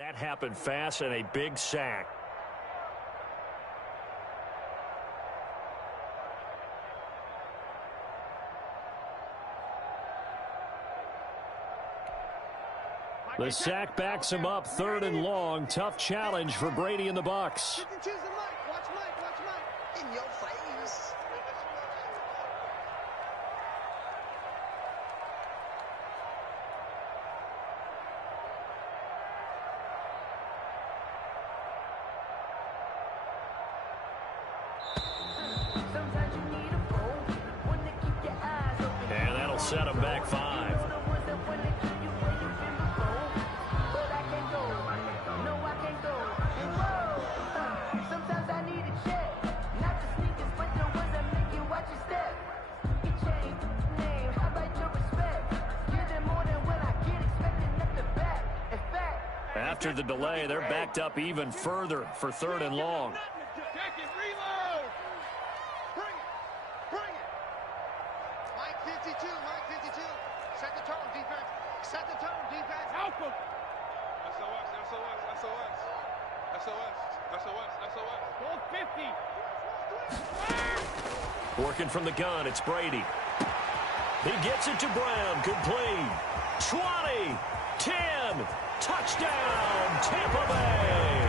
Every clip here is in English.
That happened fast and a big sack. The sack backs him up, 3rd and long. Tough challenge for Brady and the Bucs. Watch Mike. In your face. And that'll set him back 5. After the delay, they're backed up even further for 3rd and long. Check it, reload. Bring it. Mike 52. Set the tone, defense. Help him. SOS. Ball 50. Working from the gun, it's Brady. He gets it to Brown, complete. 20, 10. Touchdown, Tampa Bay.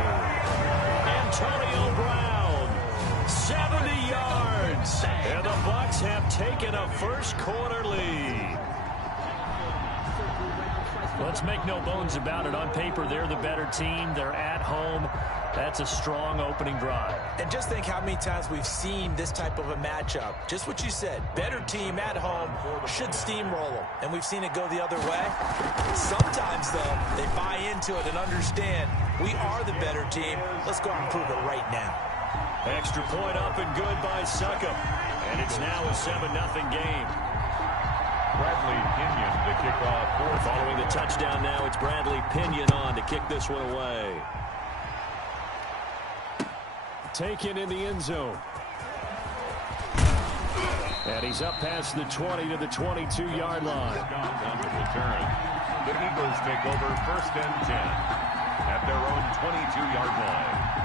Antonio Brown, 70 yards. And the Bucs have taken a first-quarter lead. Let's make no bones about it. On paper, they're the better team. They're at home. That's a strong opening drive. And just think how many times we've seen this type of a matchup. Just what you said, better team at home should steamroll them. And we've seen it go the other way. Sometimes, though, they buy into it and understand we are the better team. Let's go out and prove it right now. Extra point up and good by Succop. And it's now a 7-0 game. Bradley Pinion to kick off. Following the touchdown now, it's Bradley Pinion on to kick this one away. Taken in the end zone. And he's up past the 20 to the 22-yard line. On the return. The Eagles take over 1st and 10 at their own 22-yard line.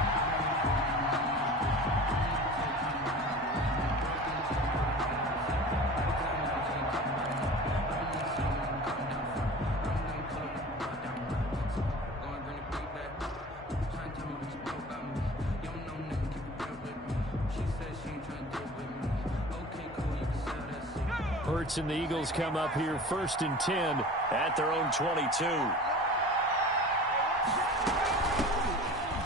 Hurts and the Eagles come up here 1st and 10 at their own 22.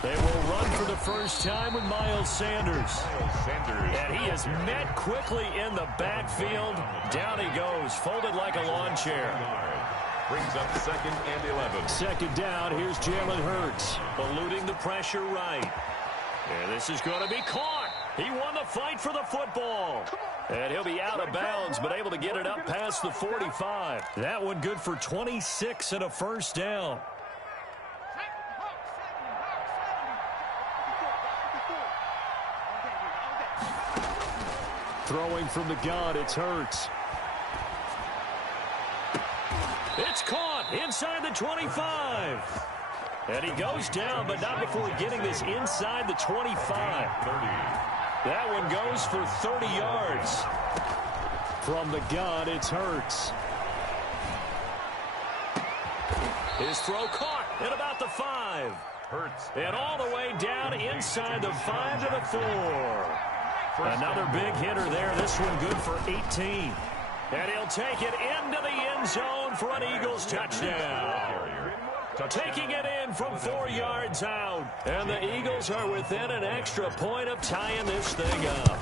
They will run for the first time with Miles Sanders. And he is met quickly in the backfield. Down he goes, folded like a lawn chair. Brings up 2nd and 11. 2nd down, here's Jalen Hurts. Eluding the pressure right. And this is going to be caught. He won the fight for the football. And he'll be out of bounds, but able to get it up past the 45. That one good for 26 and a first down. Throwing from the gun, it's Hurts. It's caught inside the 25. And he goes down, but not before getting this inside the 25. 30. That one goes for 30 yards. From the gun, it's Hurts. His throw caught at about the 5. Hurts. And all the way down inside the 5 to the 4. Another big hitter there. This one good for 18. And he'll take it into the end zone for an Eagles touchdown. Taking it in from 4 yards out. And the Eagles are within an extra point of tying this thing up.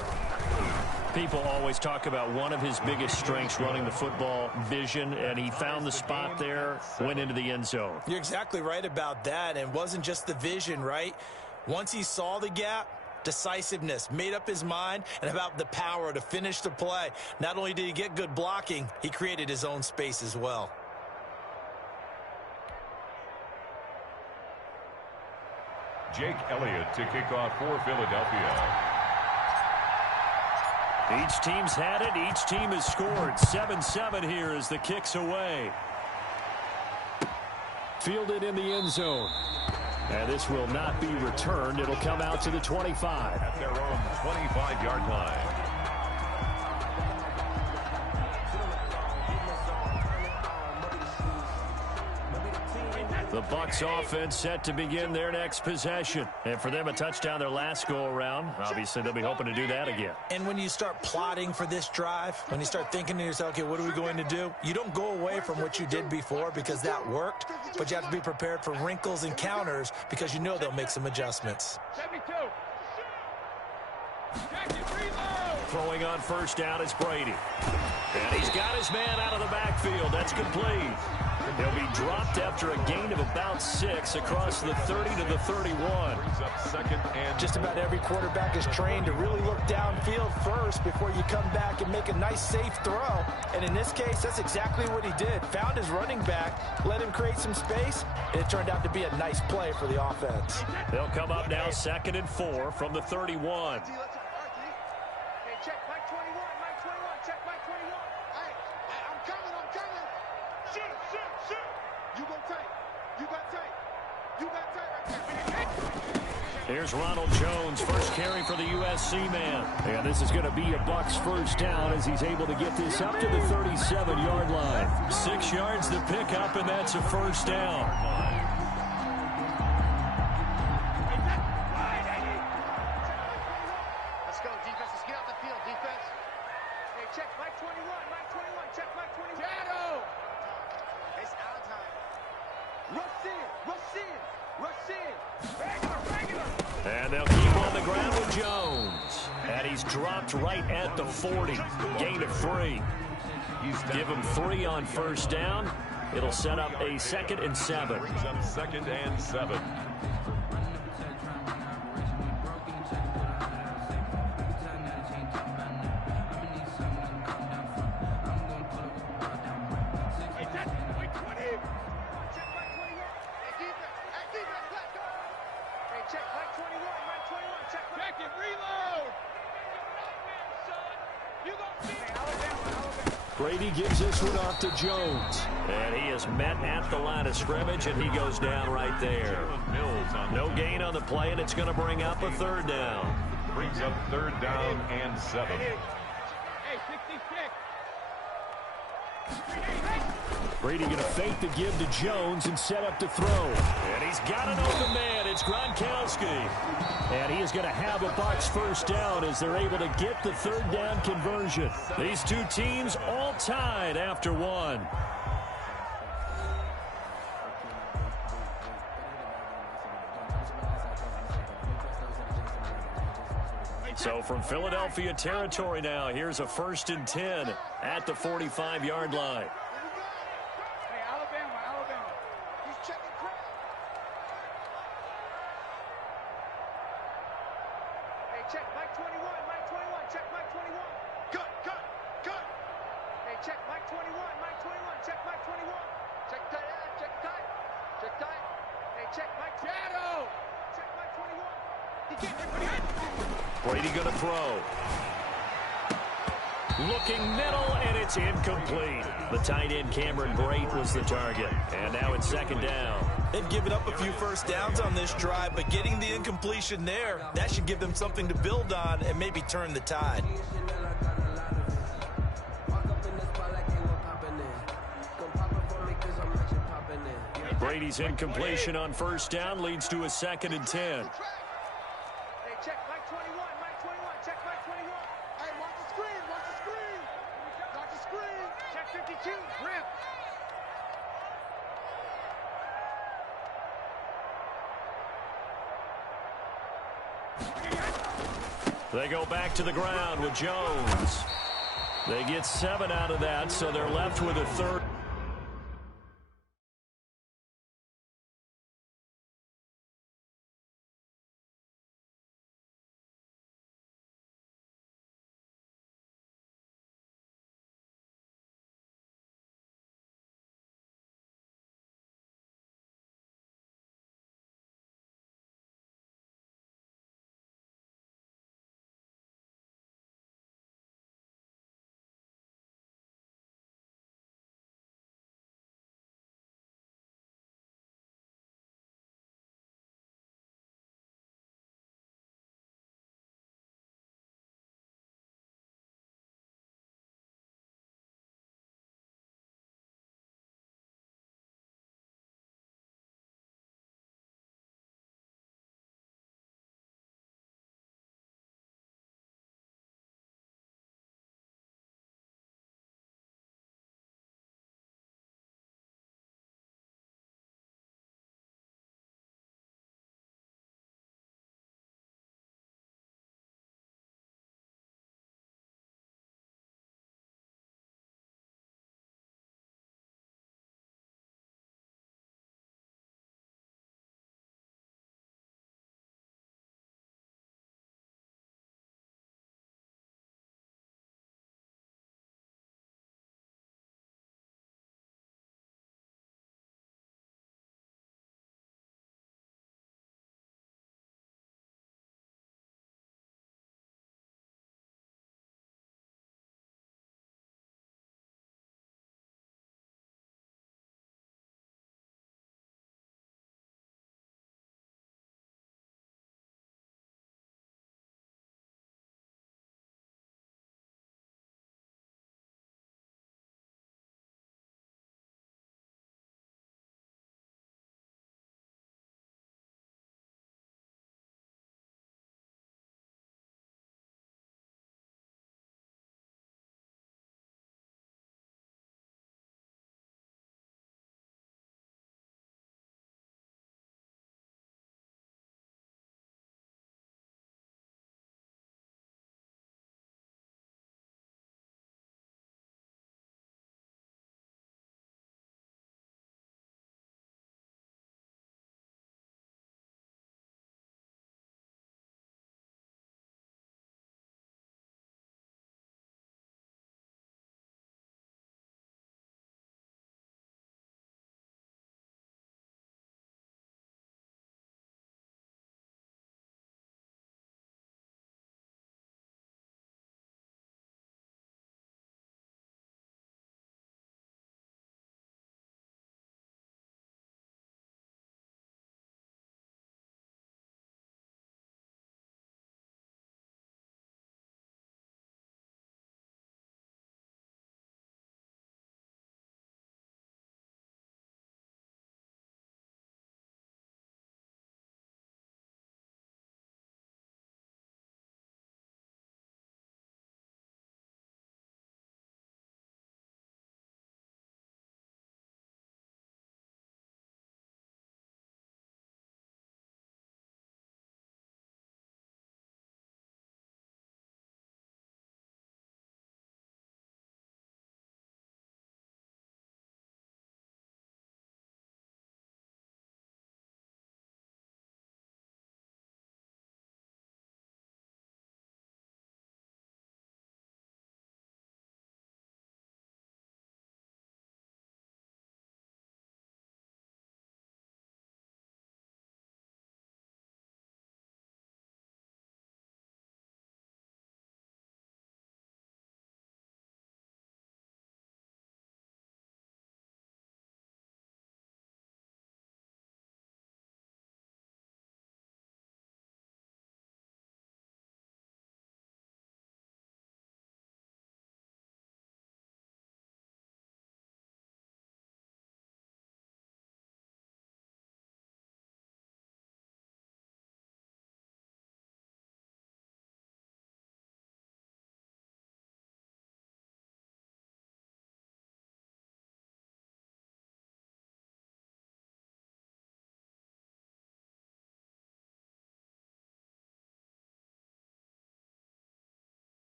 People always talk about one of his biggest strengths running the football, vision, and he found the spot there, went into the end zone. You're exactly right about that, and it wasn't just the vision, right? Once he saw the gap, decisiveness, made up his mind, and about the power to finish the play. Not only did he get good blocking, he created his own space as well. Jake Elliott to kick off for Philadelphia. Each team's had it. Each team has scored. 7-7 here as the kick's away. Fielded in the end zone. And this will not be returned. It'll come out to the 25. At their own 25-yard line. The Bucs offense set to begin their next possession. And for them, a touchdown their last go-around. Obviously, they'll be hoping to do that again. And when you start plotting for this drive, when you start thinking to yourself, okay, what are we going to do? You don't go away from what you did before because that worked, but you have to be prepared for wrinkles and counters because you know they'll make some adjustments. 72. Throwing on first down is Brady. And he's got his man out of the backfield. That's complete. He'll be dropped after a gain of about 6 across the 30 to the 31. Just about every quarterback is trained to really look downfield first before you come back and make a nice, safe throw. And in this case, that's exactly what he did. Found his running back, let him create some space, and it turned out to be a nice play for the offense. They'll come up now 2nd and 4 from the 31. Check Mike 21, Mike 21, check Mike 21. I'm coming. Shoot. You go tight. You got tight. You got tight right there. Here's Ronald Jones, first carry for the USC man. And this is going to be a Bucs first down as he's able to get this up to the 37-yard line. 6 yards to pick up, and that's a first down. And they'll keep on the ground with Jones. And he's dropped right at the 40. Gain of 3. Give him 3 on first down. It'll set up a 2nd and 7. Brings up 2nd and 7. Brady gives this one off to Jones. And he is met at the line of scrimmage, and he goes down right there. No gain on the play, and it's going to bring up a 3rd down. Brings up 3rd down and 7. Brady going to fake the give to Jones and set up to throw. And he's got an open man. It's Gronkowski. And he is going to have a Bucs first down as they're able to get the 3rd down conversion. These two teams all tied after 1. So from Philadelphia territory now, here's a 1st and 10 at the 45-yard line. Check Mike 21, Mike 21, check Mike 21. Cut. Hey, check Mike 21, Mike 21, check Mike 21. Check tight end, check tight. Hey, check Mike Shadow. Check Mike 21. He gets Brady going to throw. Looking middle, and it's incomplete. The tight end Cameron Brate was the target. And now it's 2nd down. They've given up a few first downs on this drive, but getting the incompletion there, that should give them something to build on and maybe turn the tide. Brady's incompletion on first down leads to a 2nd and 10. Hey, check Mike 21, Mike 21, check Mike 21. Hey, watch the screen. Watch the screen. Check 52, grip. They go back to the ground with Jones. They get 7 out of that, so they're left with a 3rd.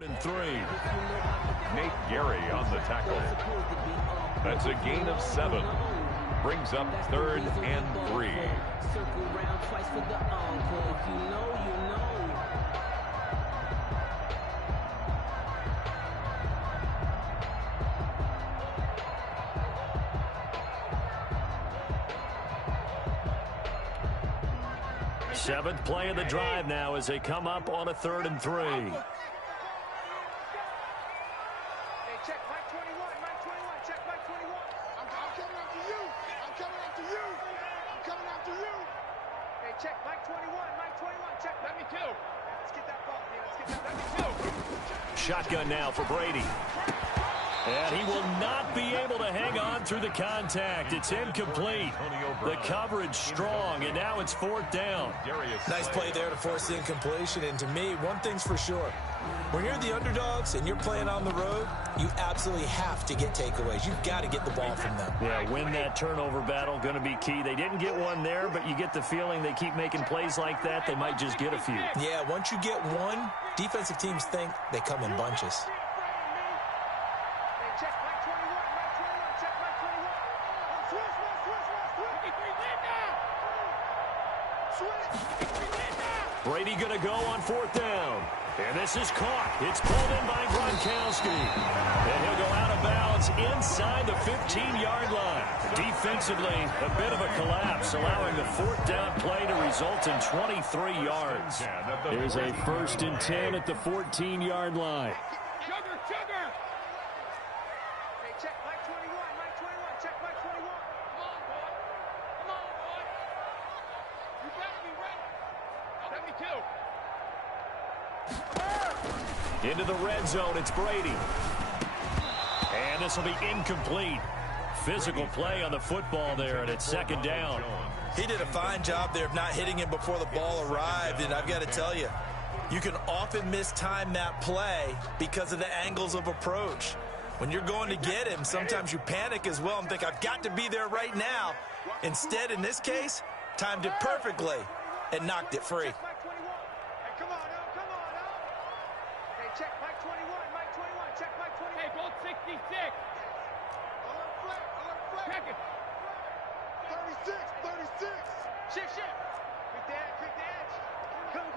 And 3. Nate Gary on the tackle. That's a gain of 7. Brings up 3rd and 3. Circle round twice for the encore. If you know, you know. Seventh play of the drive now as they come up on a 3rd and 3. Hey, check Mike 21, Mike 21, check Mike 21. I'm coming after you. I'm coming after you. I'm coming after you. Hey, check Mike 21, Mike 21, check. Let me too. Let's get that ball, man. Let's get that. Let me too. Shotgun now for Brady. And he will not be able to hang on through the contact. It's incomplete. The coverage strong, and now it's 4th down. Nice play there to force the incompletion. And to me, one thing's for sure. When you're the underdogs and you're playing on the road, you absolutely have to get takeaways. You've got to get the ball from them. Yeah, win that turnover battle, going to be key. They didn't get one there, but you get the feeling they keep making plays like that, they might just get a few. Yeah, once you get one, defensive teams think they come in bunches. Check Mike 21, Mike 21, check Mike 21. Switch. Brady going to go on 4th down. And this is caught. It's pulled in by Gronkowski. And he'll go out of bounds inside the 15-yard line. Defensively, a bit of a collapse, allowing the 4th down play to result in 23 yards. There's a 1st and 10 at the 14-yard line. Sugar. Hey, check Mike 21, Mike 21, check Mike 21. Come on, boy. Come on, boy. You better be ready. Let me too. Into the red zone, it's Brady. And this will be incomplete. Physical play on the football there, and it's 2nd down. He did a fine job there of not hitting him before the ball arrived, and I've got to tell you, you can often mistime that play because of the angles of approach. When you're going to get him, sometimes you panic as well and think, I've got to be there right now. Instead, in this case, timed it perfectly and knocked it free. Come on now. Hey, check Mike 21, Mike 21, check Mike 21. Hey, goal 66. Alert flag. Check it. 36. Shift. Quick the edge. Come.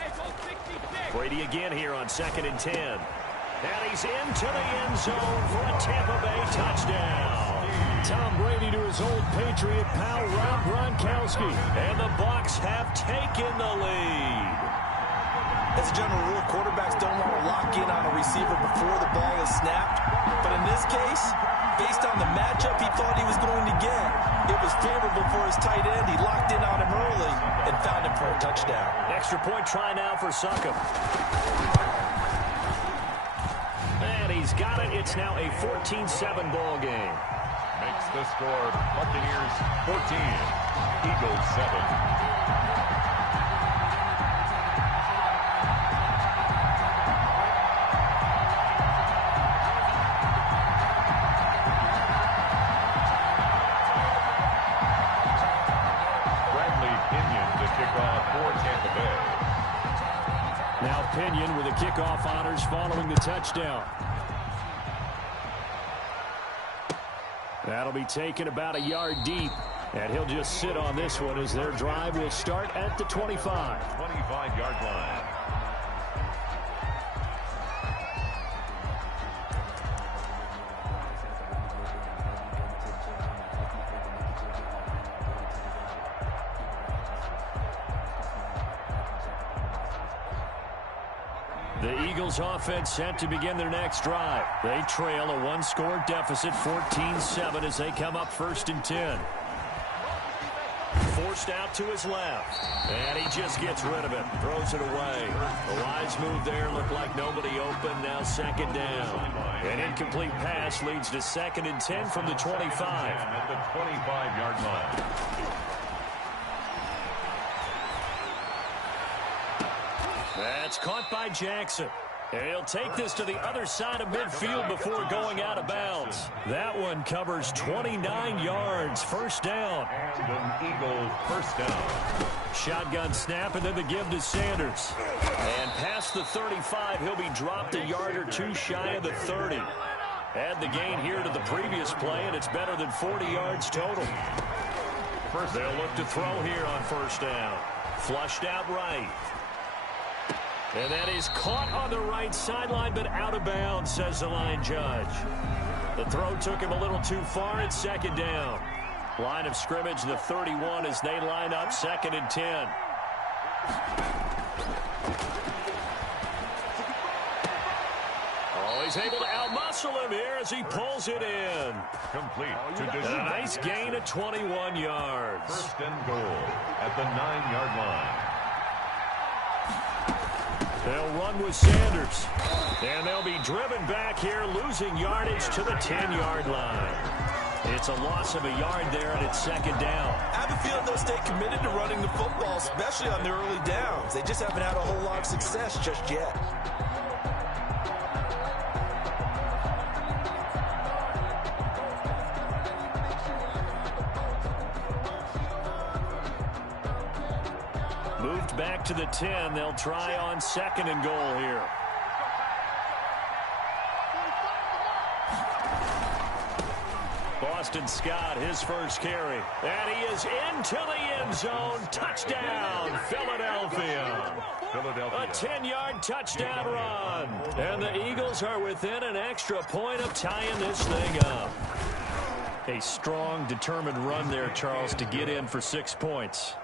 Hey, goal 66. Brady again here on 2nd and 10. And he's into the end zone for a Tampa Bay touchdown. Tom Brady to his old Patriot pal Rob Gronkowski. And the Bucs have taken the lead. As a general rule, quarterbacks don't want to lock in on a receiver before the ball is snapped. But in this case, based on the matchup he thought he was going to get, it was favorable for his tight end. He locked in on him early and found him for a touchdown. Extra point try now for Succop. And he's got it. It's now a 14-7 ball game. Makes the score Buccaneers 14, Eagles 7. Now Pinion with the kickoff honors following the touchdown. That'll be taken about a yard deep, and he'll just sit on this one as their drive will start at the 25. 25-yard line. The Eagles offense set to begin their next drive. They trail a one-score deficit, 14-7, as they come up 1st and 10. Forced out to his left. And he just gets rid of it. Throws it away. The wise move there. Looked like nobody open. Now 2nd down. An incomplete pass leads to 2nd and 10 from the 25. At the 25-yard line. That's caught by Jackson. And he'll take this to the other side of midfield before going out of bounds. That one covers 29 yards. First down. And an Eagle first down. Shotgun snap, and then the give to Sanders. And past the 35, he'll be dropped a yard or two shy of the 30. Add the gain here to the previous play, and it's better than 40 yards total. They'll look to throw here on first down. Flushed out right. And that is caught on the right sideline, but out of bounds, says the line judge. The throw took him a little too far. It's second down. Line of scrimmage, the 31, as they line up 2nd and 10. Oh, he's able to outmuscle him here as he pulls it in. Complete to And a nice gain of 21 yards. First and goal at the 9-yard line. They'll run with Sanders. And they'll be driven back here, losing yardage to the 10-yard line. It's a loss of a yard there, and it's second down. I have a feeling they'll stay committed to running the football, especially on the early downs. They just haven't had a whole lot of success just yet. Moved back to the 10. They'll try on 2nd and goal here. Boston Scott, his first carry. And he is into the end zone. Touchdown, Philadelphia. A 10-yard touchdown run. And the Eagles are within an extra point of tying this thing up. A strong, determined run there, Charles, to get in for 6 points.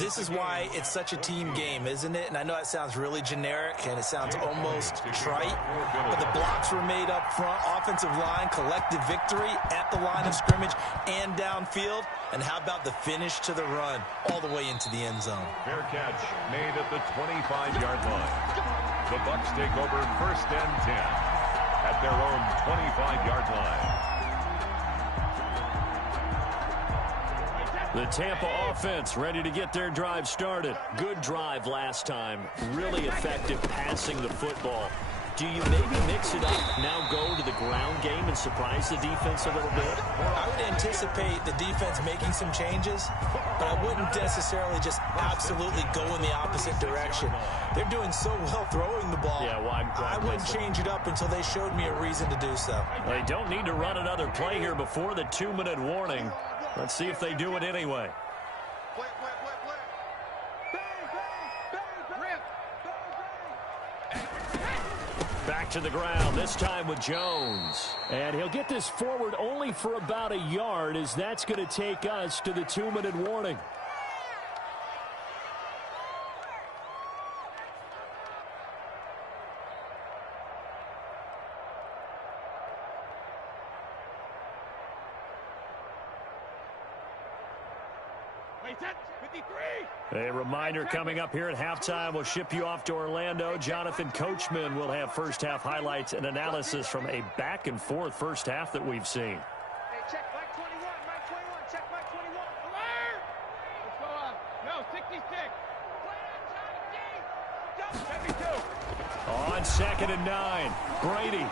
This is why it's such a team game, isn't it? And I know that sounds really generic, and it sounds almost trite, but the blocks were made up front, offensive line, collective victory at the line of scrimmage and downfield. And how about the finish to the run all the way into the end zone? Fair catch made at the 25-yard line. The Bucs take over 1st and 10 at their own 25-yard line. The Tampa offense ready to get their drive started. Good drive last time. Really effective passing the football. Do you maybe mix it up, now go to the ground game and surprise the defense a little bit? I would anticipate the defense making some changes, but I wouldn't necessarily just absolutely go in the opposite direction. They're doing so well throwing the ball. Yeah, why I wouldn't change it up until they showed me a reason to do so. They don't need to run another play here before the 2-minute warning. Let's see if they do it anyway. Play, play, play, play. Back to the ground, this time with Jones. And he'll get this forward only for about a yard, as that's going to take us to the 2-minute warning. A reminder coming up here at halftime. We'll ship you off to Orlando. Jonathan Coachman will have first-half highlights and analysis from a back-and-forth first half that we've seen. Hey, check Mike 21, Mike 21, check Mike 21. Alert! Let's go up. No, 66. 72. On 2nd and 9, Brady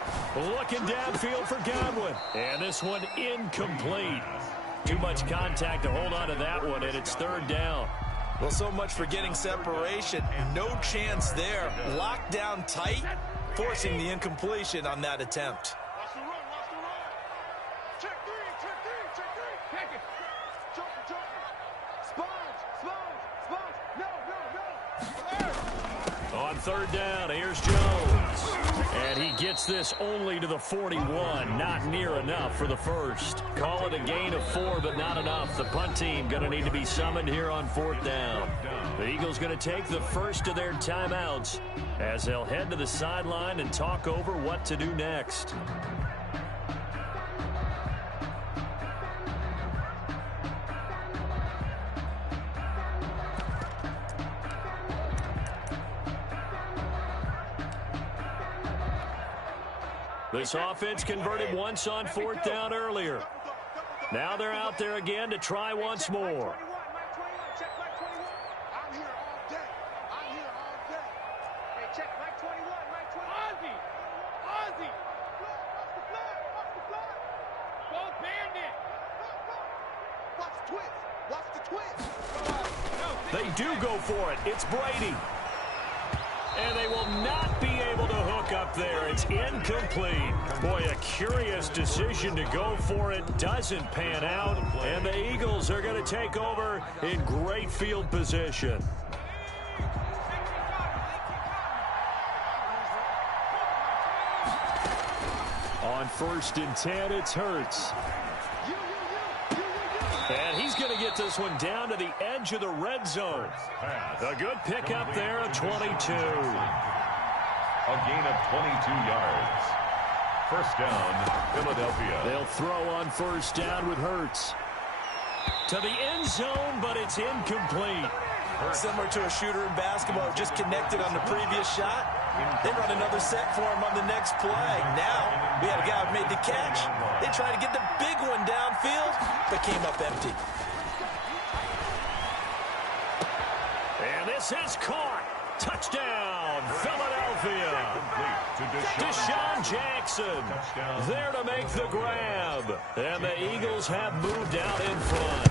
looking downfield for Godwin. And this one incomplete. Too much contact to hold on to that one, and it's 3rd down. Well, so much for getting separation. No chance there. Locked down tight, forcing the incompletion on that attempt. Watch the run, watch the run. Check three, check three, check three. Take it. Joker, Joker. Sponge, no. On 3rd down, here's Jones. And he gets this only to the 41. Not near enough for the first. Call it a gain of 4, but not enough. The punt team going to need to be summoned here on 4th down. The Eagles going to take the first of their timeouts as they'll head to the sideline and talk over what to do next. This offense converted once on 4th down earlier. Now they're out there again to try once more. Check Mike 21. I'm here all day. I'm here all day. Hey, check Mike 21, Mike 21. twist. Watch the twist. They do go for it. It's Brady. And they will not be able to hook up there. It's incomplete. Boy, a curious decision to go for it. Doesn't pan out. And the Eagles are going to take over in great field position. On 1st and 10, it's Hurts. And he's going to get this one down to the edge of the red zone. A good pickup there of 22. A gain of 22 yards. First down, Philadelphia. They'll throw on 1st down with Hurts. To the end zone, but it's incomplete. Similar to a shooter in basketball, just connected on the previous shot. They run another set for him on the next play. Now, we had a guy who made the catch. They tried to get the big one downfield, but came up empty. And this is caught. Touchdown, Philadelphia. Deshaun Jackson there to make the grab. And the Eagles have moved out in front.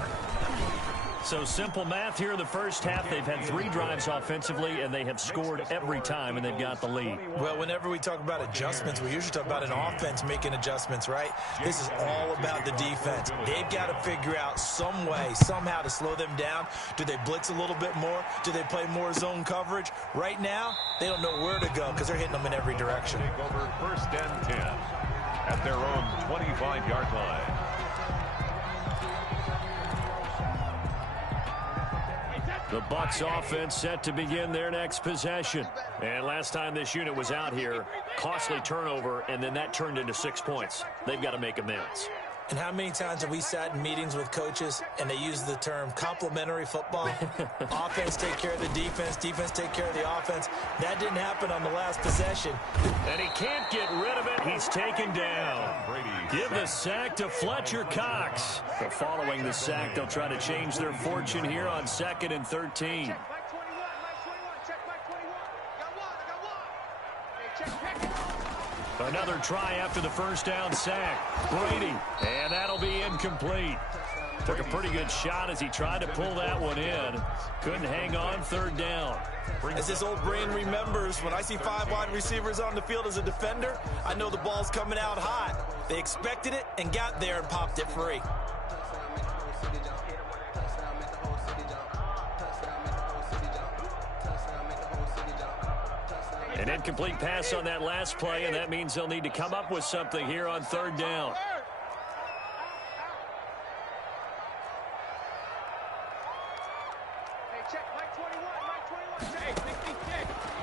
So simple math here in the first half. They've had 3 drives offensively, and they have scored every time, and they've got the lead. Well, whenever we talk about adjustments, we usually talk about an offense making adjustments, right? This is all about the defense. They've got to figure out some way, somehow to slow them down. Do they blitz a little bit more? Do they play more zone coverage? Right now, they don't know where to go because they're hitting them in every direction. Take over 1st and 10 at their own 25-yard line. The Bucs offense set to begin their next possession. And last time this unit was out here, costly turnover, and then that turned into 6 points. They've got to make amends. And how many times have we sat in meetings with coaches and they use the term complementary football? Offense take care of the defense, defense take care of the offense. That didn't happen on the last possession. And he can't get rid of it. He's taken down. Give the sack to Fletcher Cox. But following the sack, they'll try to change their fortune here on 2nd and 13. Another try after the 1st down sack. Brady, and that'll be incomplete. Took a pretty good shot as he tried to pull that one in. Couldn't hang on 3rd down. As this old brain remembers, when I see 5 wide receivers on the field as a defender, I know the ball's coming out hot. They expected it and got there and popped it free. An incomplete pass on that last play, and that means they'll need to come up with something here on 3rd down.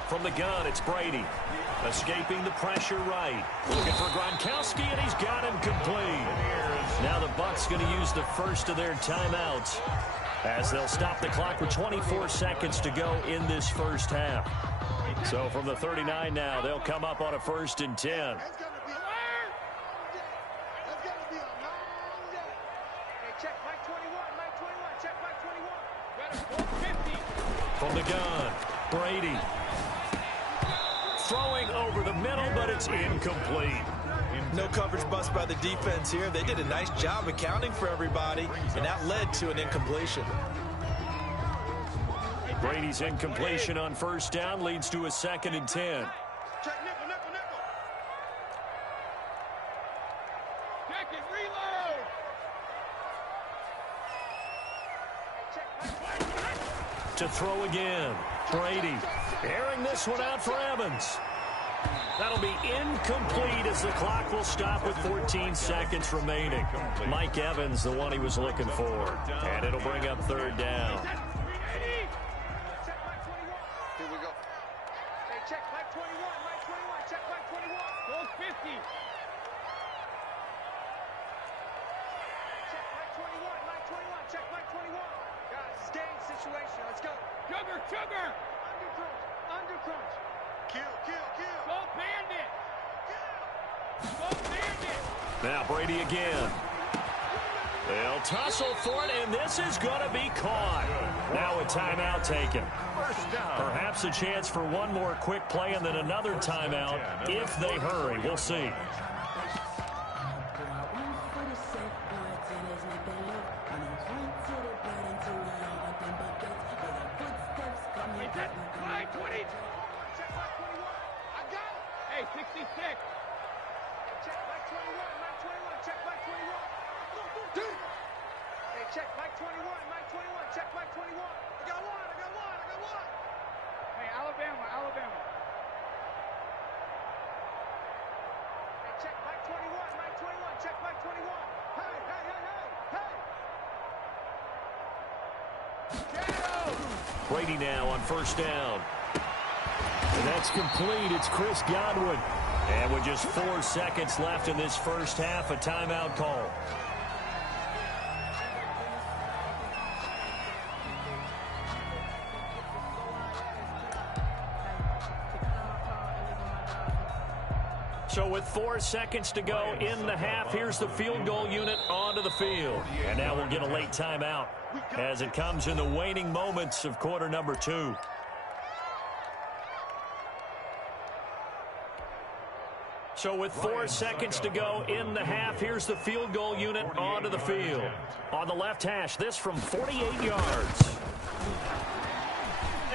From the gun, it's Brady. Escaping the pressure right. Looking for Gronkowski, and he's got him complete. Now the Bucs going to use the first of their timeouts as they'll stop the clock with 24 seconds to go in this first half. So from the 39 now, they'll come up on a 1st and 10. That's gonna be a long day. Hey, check Mike 21, Mike 21, check Mike 21. From the gun, Brady. Throwing over the middle, but it's incomplete. No coverage bust by the defense here. They did a nice job accounting for everybody, and that led to an incompletion. Brady's incompletion on 1st down leads to a 2nd and 10. Check nickel, nickel, nickel. Check it, reload. To throw again, Brady airing this one out for Evans. That'll be incomplete as the clock will stop with 14 seconds remaining. Mike Evans, the one he was looking for. And it'll bring up 3rd down. Check Mike 21, Mike 21, check Mike 21. Goal 50. Check Mike 21, Mike 21, check Mike 21. Guys, it's game situation. Let's go. Sugar, sugar. Under crunch, under crunch. Kill, kill, kill. Go bandit. Go bandit. Now Brady again. They'll tussle for it, and this is going to be caught. Now a timeout taken. Perhaps a chance for one more quick play and then another timeout if they hurry. We'll see. check Mike 21, Mike 21, check Mike 21. Hey, check Mike 21, Mike 21, check Mike 21. I got one. Hey, Alabama. Hey, check Mike 21, check Mike 21. Hey. Brady now on first down. And that's complete. It's Chris Godwin. And with just 4 seconds left in this first half, a timeout call. So with 4 seconds to go in the half, here's the field goal unit onto the field. And now we'll get a late timeout as it comes in the waning moments of quarter number 2. So with 4 seconds to go in the half, here's the field goal unit onto the field. On the left hash, this from 48 yards.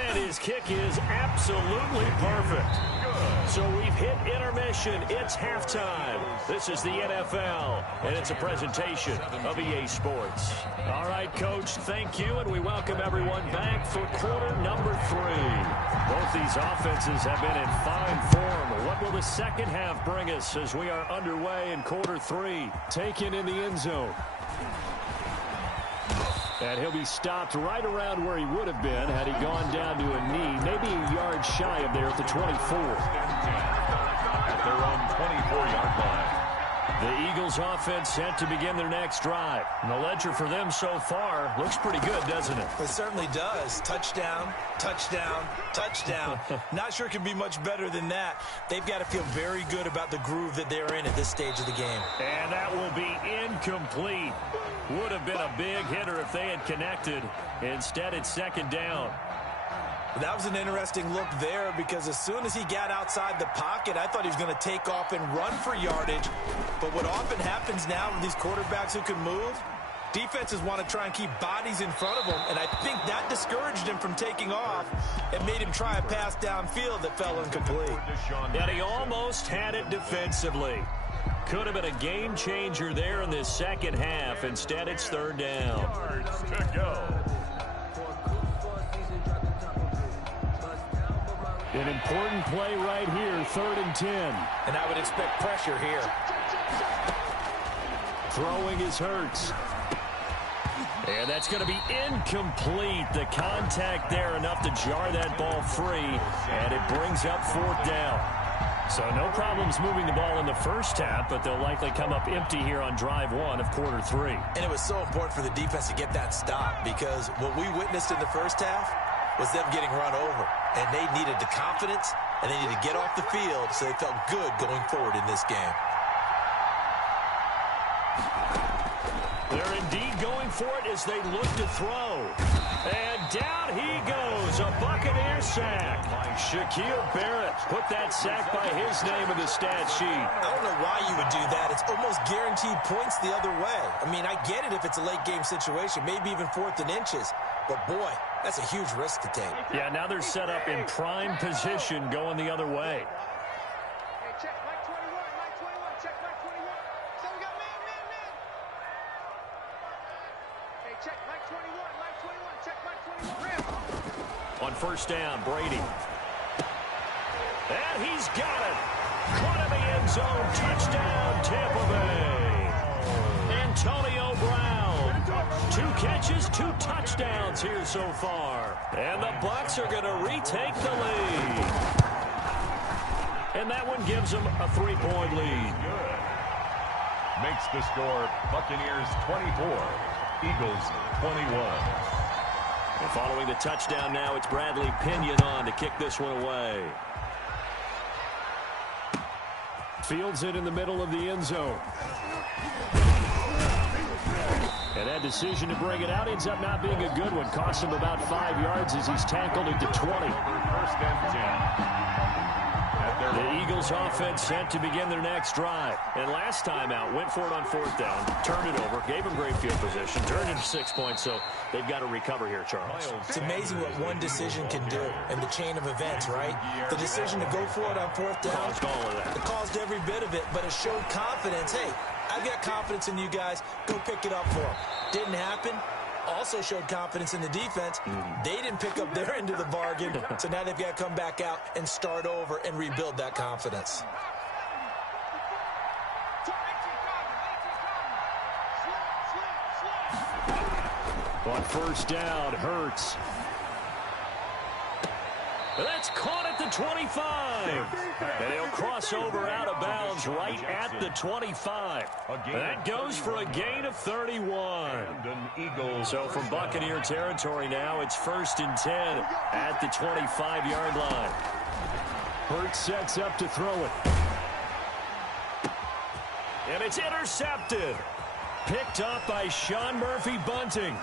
And his kick is absolutely perfect. So we've hit intermission. It's halftime. This is the NFL, and it's a presentation of EA Sports. All right, Coach, thank you, and we welcome everyone back for quarter number 3. Both these offenses have been in fine form. What will the second half bring us as we are underway in quarter 3? Taken in the end zone. And he'll be stopped right around where he would have been had he gone down to a knee, maybe a yard shy of there at the 24. At their own 24-yard line. The Eagles offense set to begin their next drive. And the ledger for them so far looks pretty good, doesn't it? It certainly does. Touchdown, touchdown, touchdown. Not sure it can be much better than that. They've got to feel very good about the groove that they're in at this stage of the game. And that will be incomplete. Would have been a big hitter if they had connected. Instead, it's second down. That was an interesting look there because as soon as he got outside the pocket, I thought he was going to take off and run for yardage. But what often happens now with these quarterbacks who can move, defenses want to try and keep bodies in front of them, and I think that discouraged him from taking off and made him try a pass downfield that fell incomplete. And he almost had it defensively. Could have been a game changer there in this second half. Instead, it's third down. Yards to go. An important play right here, 3rd and 10. And I would expect pressure here. Throwing is Hurts. And that's going to be incomplete. The contact there enough to jar that ball free. And it brings up 4th down. So no problems moving the ball in the first half, but they'll likely come up empty here on drive 1 of quarter 3. And it was so important for the defense to get that stop because what we witnessed in the first half was them getting run over. And they needed the confidence, and they needed to get off the field so they felt good going forward in this game. They're indeed going for it as they look to throw. And down he goes, a Buccaneer sack. Shaquille Barrett put that sack by his name in the stat sheet. I don't know why you would do that. It's almost guaranteed points the other way. I mean, I get it if it's a late game situation, maybe even 4th and inches. But, boy, that's a huge risk to take. Yeah, now they're set up in prime position going the other way. Hey, check Mike 21, Mike 21, check Mike 21. So we got man. Hey, check Mike 21, Mike 21, check Mike 21. On first down, Brady. And he's got it. Caught in the end zone. Touchdown, Tampa Bay. Antonio Brown. 2 catches, 2 touchdowns here so far. And the Bucs are going to retake the lead. And that one gives them a 3-point lead. Good. Makes the score Buccaneers 24, Eagles 21. And following the touchdown now, it's Bradley Pinion on to kick this one away. Fields it in the middle of the end zone. And that decision to bring it out ends up not being a good one. Costs him about 5 yards as he's tackled at the 20. First and 10. At The Eagles offense set to begin their next drive. And last time out, went for it on 4th down, turned it over, gave them great field position, turned into 6 points, so they've got to recover here, Charles. It's amazing what one decision can do in the chain of events, right? The decision to go for it on 4th down, Caused all of that. it caused every bit of it, but it showed confidence. Hey, I've got confidence in you guys. Go pick it up for them. Didn't happen. Also showed confidence in the defense. They didn't pick up their end of the bargain, so now they've got to come back out and start over and rebuild that confidence. On 1st down, Hurts. That's caught at the 25. And he'll cross over out of bounds right at the 25. That goes for a gain of 31. So from Buccaneer territory now, it's 1st and 10 at the 25-yard line. Hurts sets up to throw it. And it's intercepted. Picked up by Sean Murphy-Bunting.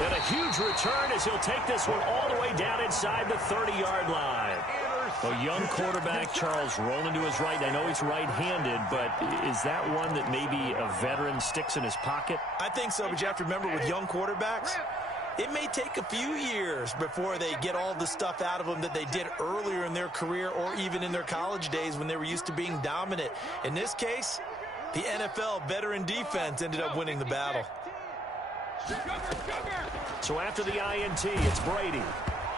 And a huge return as he'll take this one all the way down inside the 30-yard line. A young quarterback, Charles, rolling to his right. I know he's right-handed, but is that one that maybe a veteran sticks in his pocket? I think so, but you have to remember with young quarterbacks, it may take a few years before they get all the stuff out of them that they did earlier in their career or even in their college days when they were used to being dominant. In this case, the NFL veteran defense ended up winning the battle. So after the INT, it's Brady.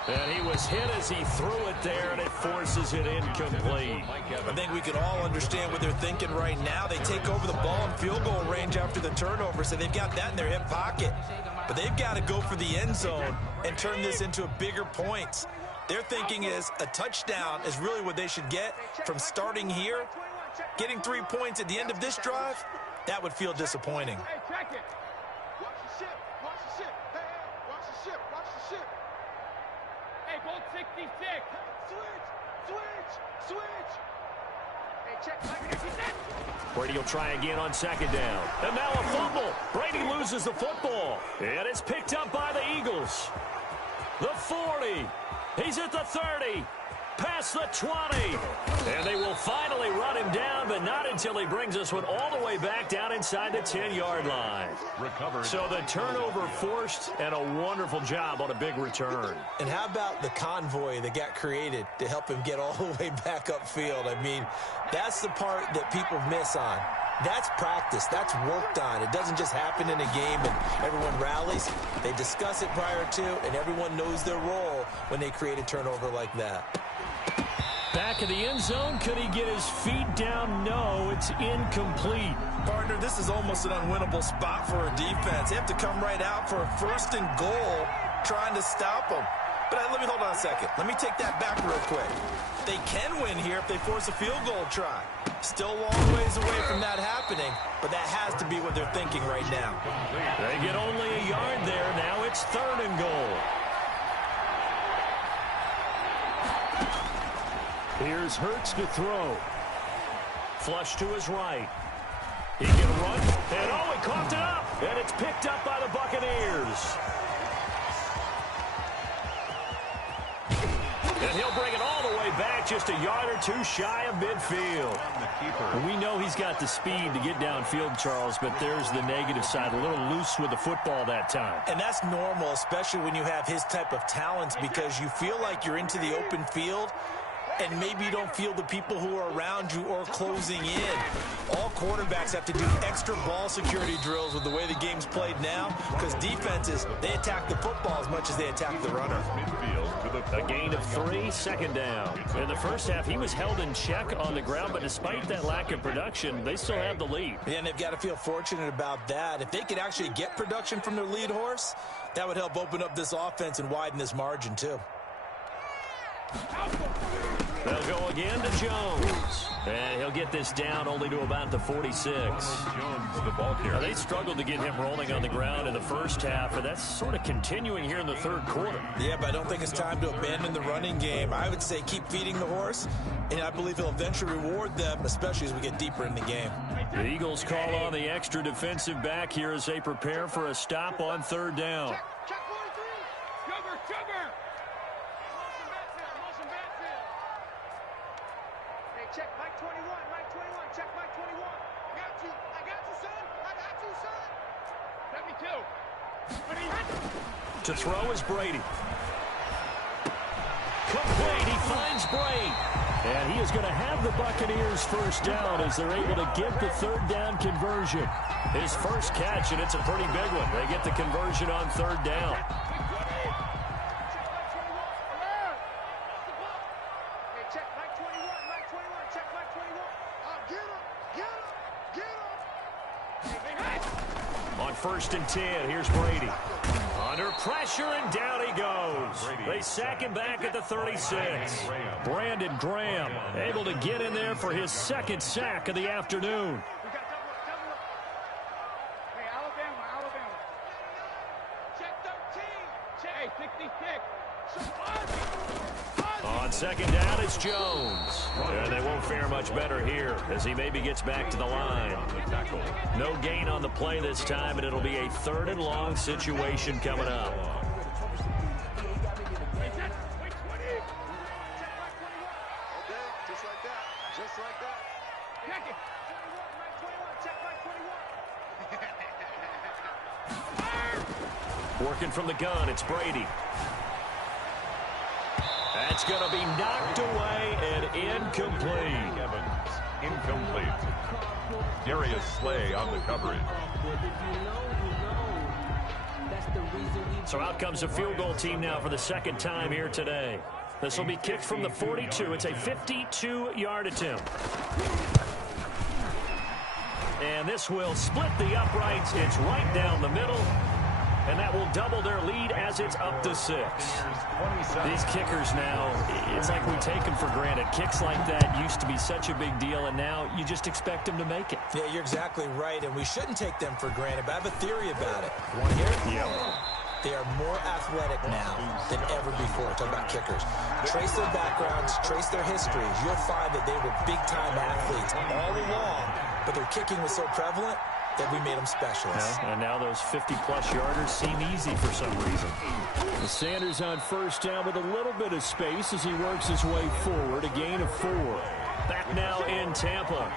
And he was hit as he threw it there, and it forces it incomplete. I think we can all understand what they're thinking right now. They take over the ball in field goal range after the turnover, so they've got that in their hip pocket. But they've got to go for the end zone and turn this into a bigger points. Their thinking is a touchdown is really what they should get from starting here. Getting 3 points at the end of this drive, that would feel disappointing. Watch the ship. Watch the ship. Hey, watch the ship. Watch the ship. Hey, Bolt 66. Switch. Hey, check Mike 66. Brady will try again on 2nd down. And now a fumble. Brady loses the football. And it's picked up by the Eagles. The 40. He's at the 30. Past the 20. And they will finally run him down, but not until he brings this one all the way back down inside the 10-yard line. Recovered. So the turnover forced, and a wonderful job on a big return. And how about the convoy that got created to help him get all the way back upfield? I mean, that's the part that people miss on. That's practice. That's worked on. It doesn't just happen in a game and everyone rallies. They discuss it prior to, and everyone knows their role when they create a turnover like that. Back in the end zone, could he get his feet down? No, it's incomplete. Partner, this is almost an unwinnable spot for a defense. They have to come right out for a 1st and goal trying to stop them. But let me hold on a second. Let me take that back real quick. They can win here if they force a field goal try. Still a long ways away from that happening, but that has to be what they're thinking right now. They get only a yard there. Now it's 3rd and goal. Here's Hurts to throw. Flush to his right. He can run, and he coughed it up, and it's picked up by the Buccaneers. And he'll bring it all the way back, just a yard or two shy of midfield. We know he's got the speed to get downfield, Charles, but there's the negative side, a little loose with the football that time. And that's normal, especially when you have his type of talents, because you feel like you're into the open field, and maybe you don't feel the people who are around you or closing in. All quarterbacks have to do extra ball security drills with the way the game's played now, because defenses, they attack the football as much as they attack the runner. A gain of 3, 2nd down. In the first half, he was held in check on the ground, but despite that lack of production, they still have the lead. Yeah, and they've got to feel fortunate about that. If they could actually get production from their lead horse, that would help open up this offense and widen this margin, too. They'll go again to Jones. And he'll get this down only to about the 46. Jones, the ball carrier. They struggled to get him rolling on the ground in the first half, and that's sort of continuing here in the 3rd quarter. Yeah, but I don't think it's time to abandon the running game. I would say keep feeding the horse, and I believe he'll eventually reward them, especially as we get deeper in the game. The Eagles call on the extra defensive back here as they prepare for a stop on 3rd down. Check 43. Cover. To throw is Brady. Complete. He finds Brady. And he is going to have the Buccaneers first down as they're able to get the third down conversion. His first catch, and it's a pretty big one. They get the conversion on third down. On 1st and 10, here's Brady. Under pressure, and down he goes. They sack him back at the 36. Brandon Graham able to get in there for his second sack of the afternoon. Hey, Alabama. Check 13. Hey, 66. On second down, it's Jones. And they won't fare much better here as he maybe gets back to the line. No gain on the play this time, and it'll be a 3rd and long situation coming up. Just like that. Check it. 21, Working from the gun, it's Brady. That's going to be knocked away and incomplete. Evans, incomplete. Darius Slay on the coverage. So out comes a field goal team now for the second time here today. This will be kicked from the 42. It's a 52-yard attempt. And this will split the uprights. It's right down the middle. And that will double their lead as it's up to 6. These kickers now, it's like we take them for granted. Kicks like that used to be such a big deal, and now you just expect them to make it. Yeah, you're exactly right, and we shouldn't take them for granted, but I have a theory about it. You want to hear it? Yeah. They are more athletic now than ever before. Talk about kickers. Trace their backgrounds, trace their histories. You'll find that they were big-time athletes all along, but their kicking was so prevalent that we made them specialists. Yeah, and now those 50-plus yarders seem easy for some reason. Sanders on first down with a little bit of space as he works his way forward. A gain of 4. Back now in Tampa.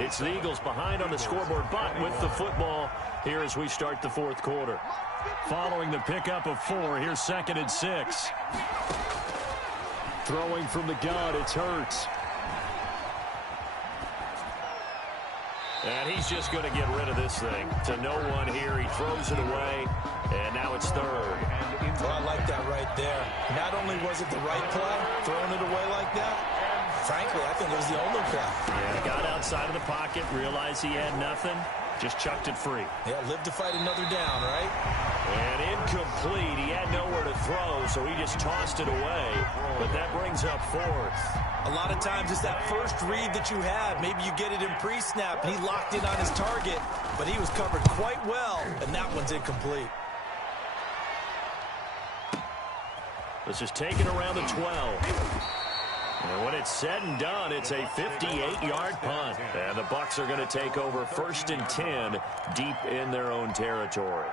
It's the Eagles behind on the scoreboard, but with the football here as we start the 4th quarter. Following the pickup of 4, here's 2nd and 6. Throwing from the gun, it's Hurts. And he's just going to get rid of this thing. To no one here. He throws it away. And now it's 3rd. Well, I like that right there. Not only was it the right play, throwing it away like that, frankly, I think it was the only play. Yeah, got outside of the pocket, realized he had nothing, just chucked it free. Yeah, live to fight another down, right? And incomplete. He had nowhere to throw, so he just tossed it away. But that brings up 4th. A lot of times it's that first read that you have. Maybe you get it in pre-snap, and he locked in on his target, but he was covered quite well, and that one's incomplete. This is taken around the 12. And when it's said and done, it's a 58-yard punt. And the Bucs are going to take over 1st and 10 deep in their own territory.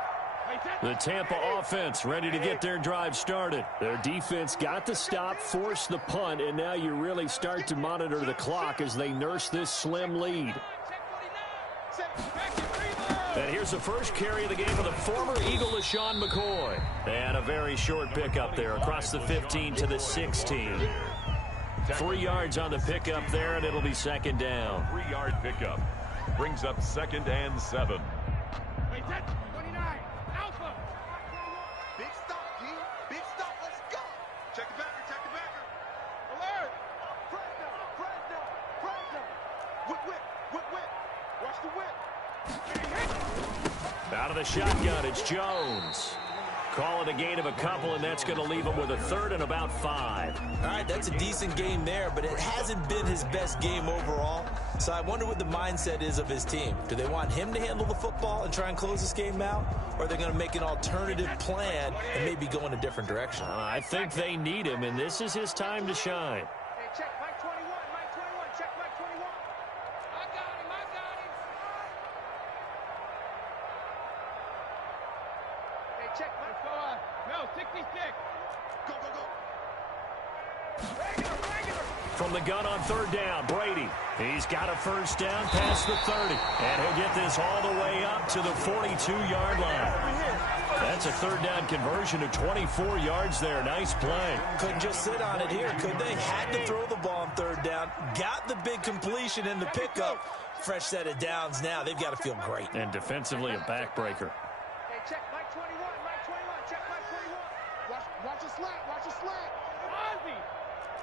The Tampa offense ready to get their drive started. Their defense got the stop, forced the punt, and now you really start to monitor the clock as they nurse this slim lead. And here's the first carry of the game for the former Eagle, LaShawn McCoy. And a very short pickup there across the 15 to the 16. 3 yards on the pickup there, and it'll be 2nd down. 3-yard pickup. Brings up 2nd and 7. Big stop, G. Big stop. Let's go. Check the backer. Check the backer. Alert. Press down. Whip. Watch the whip. Out of the shotgun, it's Jones. Call it a gain of a couple, and that's going to leave him with a 3rd and about 5. All right, that's a decent game there, but it hasn't been his best game overall. So I wonder what the mindset is of his team. Do they want him to handle the football and try and close this game out? Or are they going to make an alternative plan and maybe go in a different direction? I think they need him, and this is his time to shine. Hey, check Mike 21. Check Mike 21. I got him. Hey, check Mike. No, 66. Go. From the gun on 3rd down, Brady. He's got a first down past the 30. And he'll get this all the way up to the 42-yard line. That's a third down conversion of 24 yards there. Nice play. Couldn't just sit on it here, could they? Had to throw the ball on third down. Got the big completion in the pickup. Fresh set of downs now. They've got to feel great. And defensively, a backbreaker. Hey, check Mike 21, Mike 21, check Mike 21. Watch a slant, watch a slant.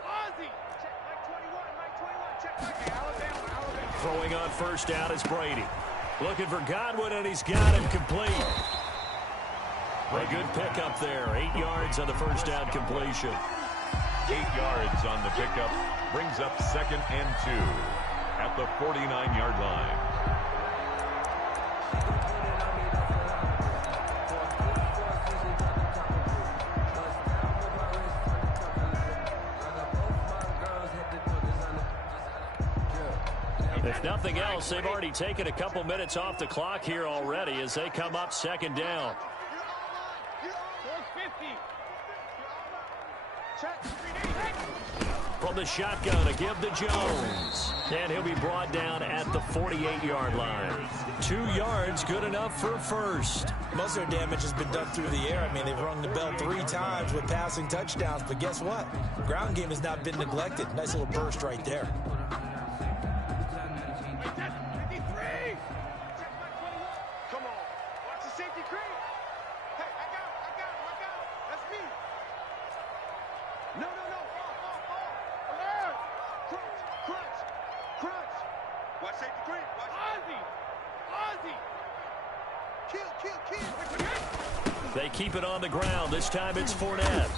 Ozzy. Check Mike 21, Mike 21, check Mike. Hey, Alabama. Throwing on first down is Brady. Looking for Godwin, and he's got him complete. A good pickup there. 8 yards on the first down completion. 8 yards on the pickup. Brings up 2nd and 2 at the 49-yard line. If nothing else, they've already taken a couple minutes off the clock here already as they come up 2nd down. From the shotgun, a give to Jones. And he'll be brought down at the 48-yard line. 2 yards, good enough for a first. Most of their damage has been done through the air. I mean, they've rung the bell 3 times with passing touchdowns. But guess what? Ground game has not been neglected. Nice little burst right there. Come on. Watch the safety creep. Hey, I got him. That's me. No. Fall. Alert. Crunch. Watch safety creep. Watch. Ozzy. Kill. They keep it on the ground. This time it's Fournette.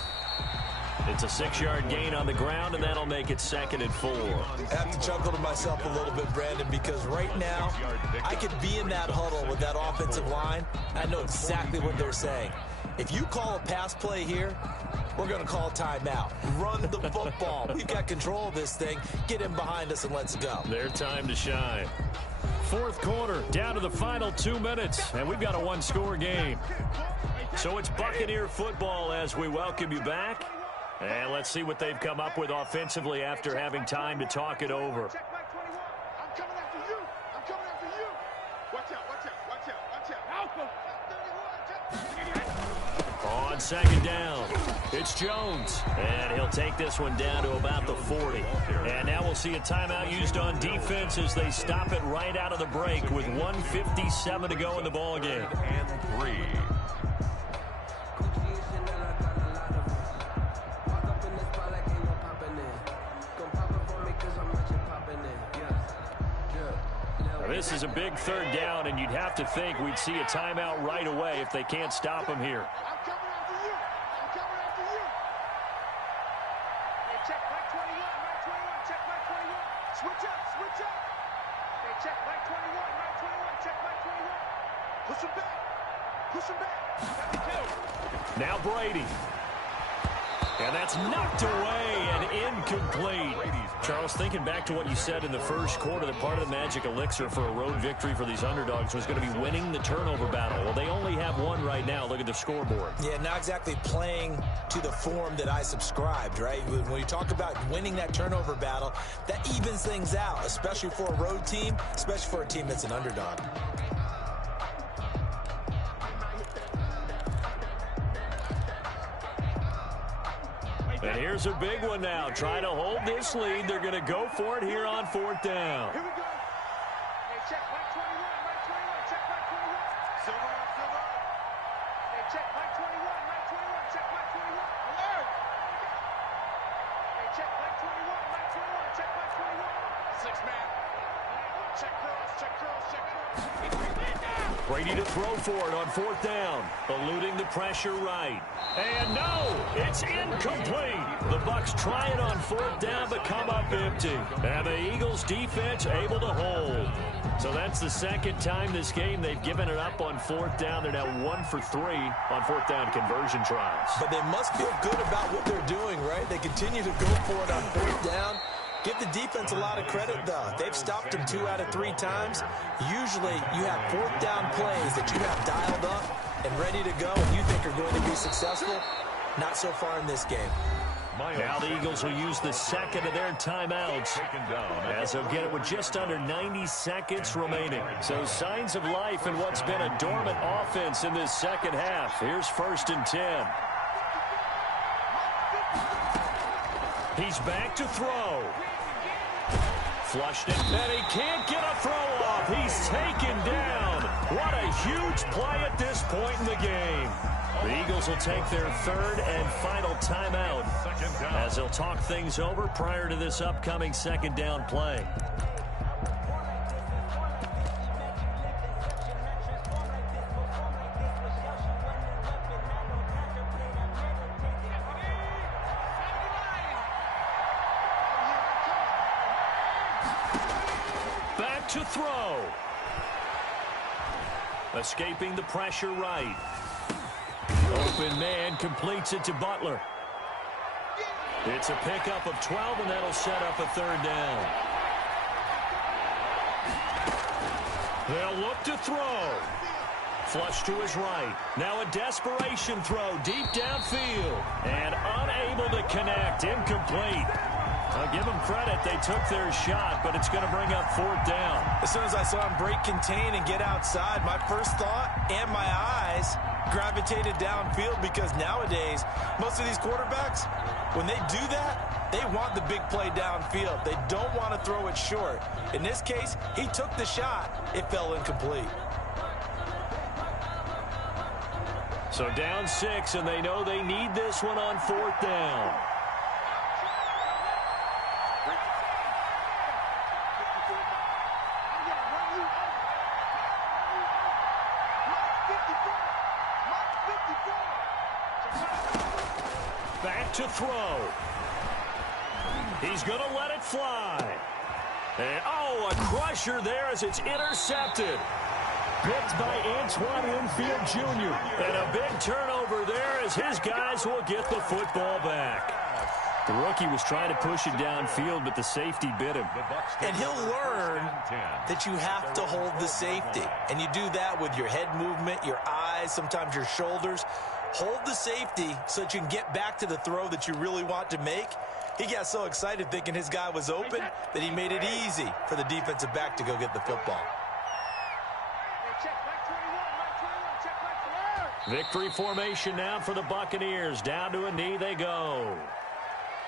It's a 6-yard gain on the ground, and that'll make it 2nd and 4. I have to chuckle to myself a little bit, Brandon, because right now I could be in that huddle with that offensive line. I know exactly what they're saying. If you call a pass play here, we're going to call timeout. Run the football. We've got control of this thing. Get in behind us and let's go. Their time to shine. 4th quarter, down to the final 2 minutes, and we've got a 1-score game. So it's Buccaneer football as we welcome you back. And let's see what they've come up with offensively after having time to talk it over. Check Mike 21. I'm coming after you. Watch out. On 2nd down, it's Jones. And he'll take this one down to about the 40. And now we'll see a timeout used on defense as they stop it right out of the break with 1:57 to go in the ballgame. 2nd and 3. This is a big 3rd down, and you'd have to think we'd see a timeout right away if they can't stop him here. I'm coming after you. Hey, check Mike 21. Check Mike 21. Switch up. Hey, check Mike 21. Check Mike 21. Push him back. Now Brady. And that's knocked away and incomplete. Charles, thinking back to what you said in the first quarter, that part of the magic elixir for a road victory for these underdogs was going to be winning the turnover battle. Well, they only have one right now. Look at the scoreboard. Yeah, not exactly playing to the form that I subscribed, right? When you talk about winning that turnover battle, that evens things out, especially for a road team, especially for a team that's an underdog. And here's a big one now. Trying to hold this lead. They're going to go for it here on 4th down. Here we go. Hey, check Mike 21. Check Mike 21. Silver up. Hey, check Mike 21. Check Mike 21. Alert. Hey, check Mike 21. Check Mike 21. 6-man. Check cross. Brady to throw for it on 4th down. Eluding the pressure right. And no, it's incomplete. The Bucs try it on 4th down, but come up empty. And the Eagles defense able to hold. So that's the 2nd time this game they've given it up on 4th down. They're now 1 for 3 on 4th down conversion tries. But they must feel good about what they're doing, right? They continue to go for it on 4th down. Give the defense a lot of credit, though. They've stopped them 2 out of 3 times. Usually, you have 4th down plays that you have dialed up and ready to go and you think are going to be successful. Not so far in this game. Now the Eagles will use the second of their timeouts as they'll get it with just under 90 seconds remaining. So signs of life in what's been a dormant offense in this second half. Here's 1st and 10. He's back to throw. Flushed it, and he can't get a throw off. He's taken down. What a huge play at this point in the game. The Eagles will take their 3rd and final timeout as they'll talk things over prior to this upcoming 2nd down play. Back to throw. Escaping the pressure right. Open man completes it to Butler. It's a pickup of 12, and that'll set up a 3rd down. They'll look to throw. Flush to his right. Now a desperation throw deep downfield. And unable to connect. Incomplete. I'll give them credit. They took their shot, but it's going to bring up 4th down. As soon as I saw him break contain and get outside, my first thought and my eyes gravitated downfield, because nowadays, most of these quarterbacks, when they do that, they want the big play downfield. They don't want to throw it short. In this case, he took the shot. It fell incomplete. So down 6, and they know they need this one on 4th down. Back to throw. He's going to let it fly. And, a crusher there as it's intercepted. Picked by Antoine Winfield Jr. And a big turnover there as his guys will get the football back. The rookie was trying to push it downfield, but the safety bit him. And he'll learn that you have to hold the safety. And you do that with your head movement, your eyes, sometimes your shoulders. Hold the safety so that you can get back to the throw that you really want to make. He got so excited thinking his guy was open that he made it easy for the defensive back to go get the football. Victory formation now for the Buccaneers. Down to a knee they go.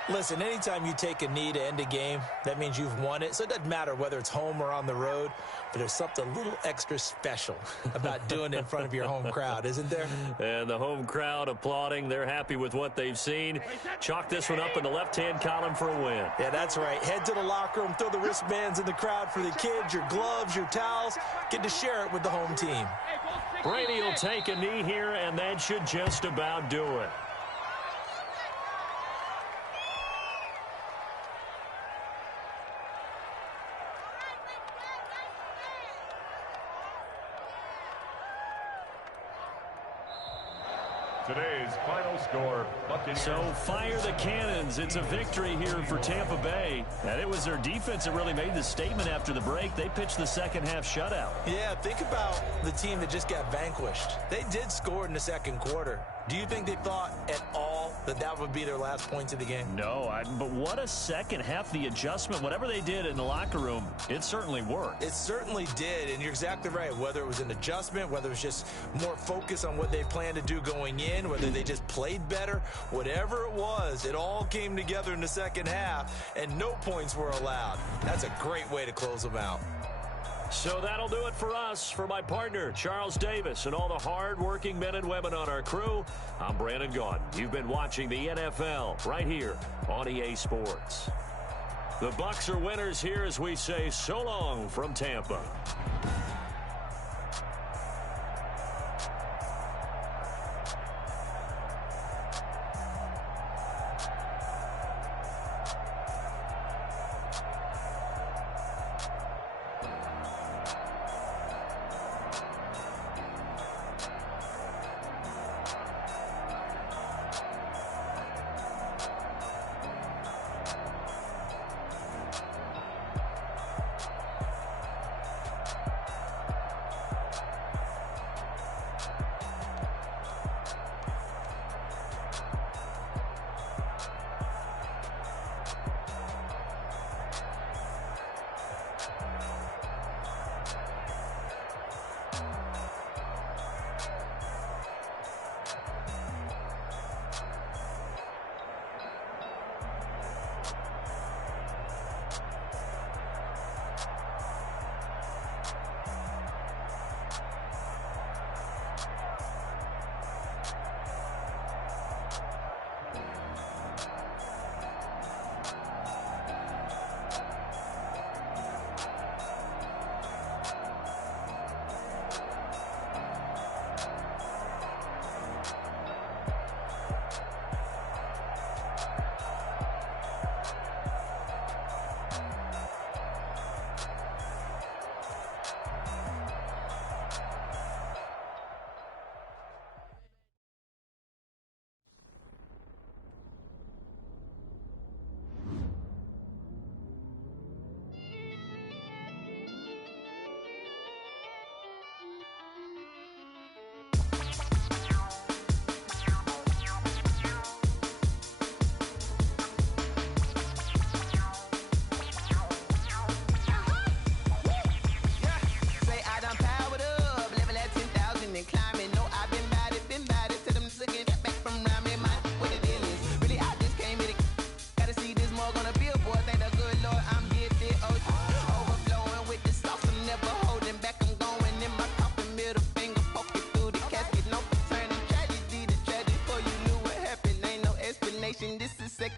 Listen, anytime you take a knee to end a game, that means you've won it. So it doesn't matter whether it's home or on the road, but there's something a little extra special about doing it in front of your home crowd, isn't there? And the home crowd applauding. They're happy with what they've seen. Chalk this one up in the left-hand column for a win. Yeah, that's right. Head to the locker room, throw the wristbands in the crowd for the kids, your gloves, your towels. Get to share it with the home team. Brady will take a knee here, and that should just about do it. Today's final score, Buccaneers. So fire the cannons. It's a victory here for Tampa Bay. And it was their defense that really made the statement after the break. They pitched the second half shutout. Yeah, think about the team that just got vanquished. They did score in the second quarter. Do you think they thought at all that that would be their last points of the game? No, but what a second half. The adjustment, whatever they did in the locker room, it certainly worked. It certainly did, and you're exactly right. Whether it was an adjustment, whether it was just more focus on what they planned to do going in, whether they just played better, whatever it was, it all came together in the second half, and no points were allowed. That's a great way to close them out. So that'll do it for us. For my partner, Charles Davis, and all the hard-working men and women on our crew, I'm Brandon Gaudin. You've been watching the NFL right here on EA Sports. The Bucs are winners here as we say so long from Tampa.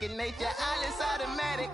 second nature. All is automatic.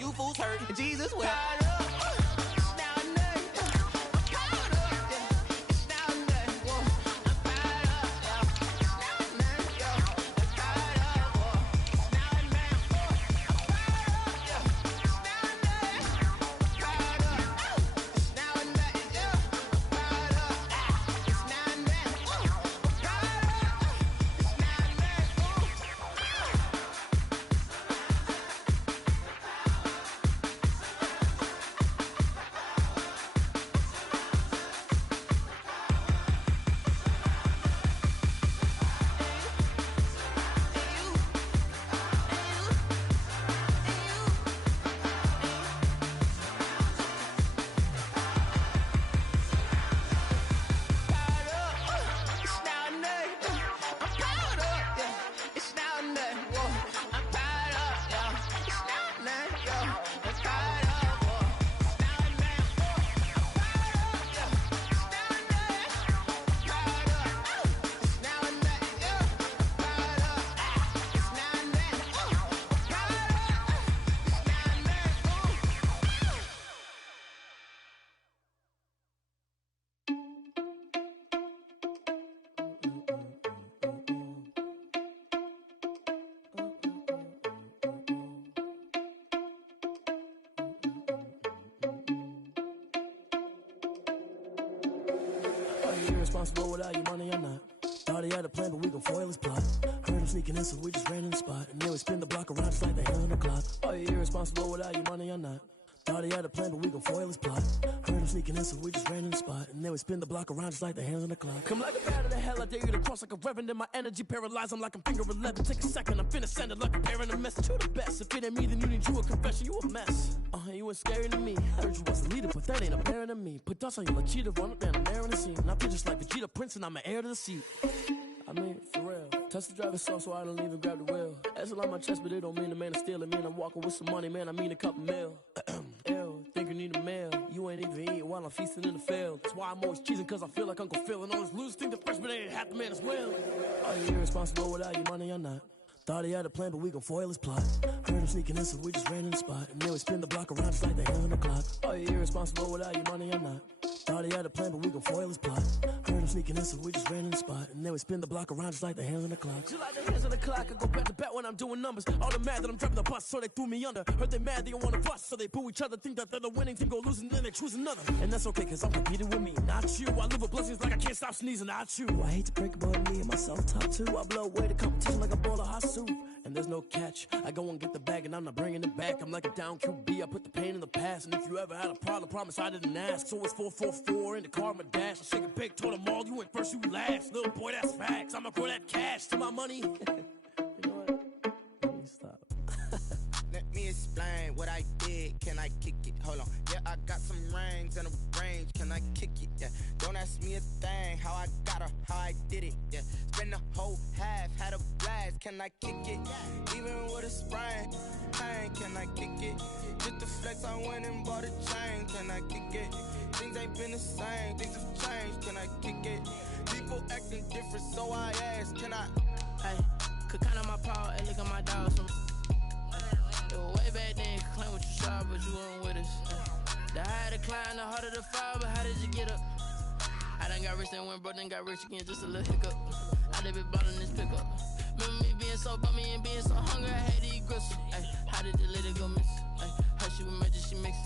You fools hurt. Jesus will. Irresponsible without your money or not. Thought he had a plan, but we gon' foil his plot. Heard him sneaking in, so we just ran in the spot. And then we spin the block around just like the hand on the clock. Are you irresponsible without your money or not? Thought he had a plan, but we gon' foil his plot. Heard him sneaking in, so we just ran in the spot. And then we spin the block around just like the hands on the clock. Come like a bat of the hell, I dare you to cross like a reverend. In my energy paralyzed, I'm like I'm finger 11. Take a second, I'm finna send it like a parent a message to the best. If it ain't me, then you need you a confession, you a mess. You ain't scary to me. Heard you was a leader, but that ain't apparent to me. Put dust on you like cheetah, run up down the air in the scene. I feel just like Vegeta Prince, and I'm an heir to the seat. I mean, for real. Touch the driver's soft, so I don't even grab the wheel. That's on my chest, but it don't mean the man is stealing. Man, I'm walking with some money, man, I mean a couple mil. Ew, think you need a meal. You ain't even eating while I'm feasting in the field. That's why I'm always cheesing, cause I feel like Uncle Phil. And all those losers think the freshman ain't half the man as well. Are you irresponsible without your money or not? Thought he had a plan, but we gon' foil his plot. Heard him sneaking in, so we just ran in the spot. And then we spin the block around just like the hand on the clock. Are you irresponsible without your money or not? Thought he had a plan, but we gon' foil his plot. Heard him sneaking in, so we just ran in the spot. And then we spin the block around just like the hands on the clock. Just like the hands on the clock, I go back to back when I'm doing numbers. All the mad that I'm driving the bus, so they threw me under. Heard they mad, they don't wanna bust, so they boo each other. Think that they're the winning team, go losing, then they choose another. And that's okay, cause I'm competing with me, not you. I live with blessings like I can't stop sneezing, not you. I hate to break it, but me and myself top two. I blow away the competition like a bowl of hot soup. And there's no catch. I go and get the bag and I'm not bringing it back. I'm like a down QB, I put the pain in the past. And if you ever had a problem, promise I didn't ask. So it's 444 in the car, my dash. I shake a big, told them all, you went first, you last. Little boy, that's facts. I'ma grow that cash to my money. You know what? Let me stop. Let me explain what I did. Can I kick it? Hold on. Yeah, I got some rings and a range. Can I kick it? Yeah. Don't ask me a thing. How I got her, how I did it. Yeah. Spend the whole half, had a blast. Can I kick it? Even with a sprain. Pain, can I kick it? Just the flex, I went and bought a chain. Can I kick it? Things ain't been the same. Things have changed. Can I kick it? People acting different, so I ask. Can I? Hey, could count on my power and look at my dogs. Way back then, you could claim what you saw, but you weren't with us. The higher the climb, the harder the fall, but how did you get up? I done got rich, then went broke, then got rich again, just a little hiccup. I done been ballin' this pickup. Remember me being so bummy and being so hungry, I had to eat gristle. Ay, how did the lady go miss? Ay, how she was magic, she mixed.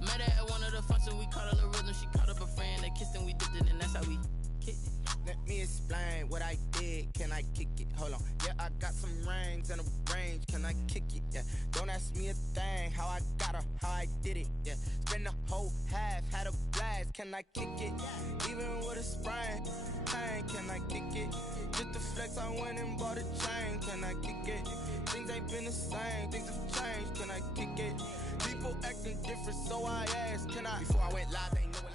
Met her at one of the functions, we caught her the rhythm, she caught up a friend, they kissed and we dipped it, and that's how we kicked it. Let me explain what I did. Can can I kick it? Hold on. Yeah, I got some rings and a range, can I kick it? Yeah, don't ask me a thing, how I got her, how I did it. Yeah, spend the whole half, had a blast, can I kick it? Even with a sprain, pain, can I kick it? Just the flex, I went and bought a chain, can I kick it? Things ain't been the same, things have changed, can I kick it? People acting different, so I asked, can I? Before I went live, they knew what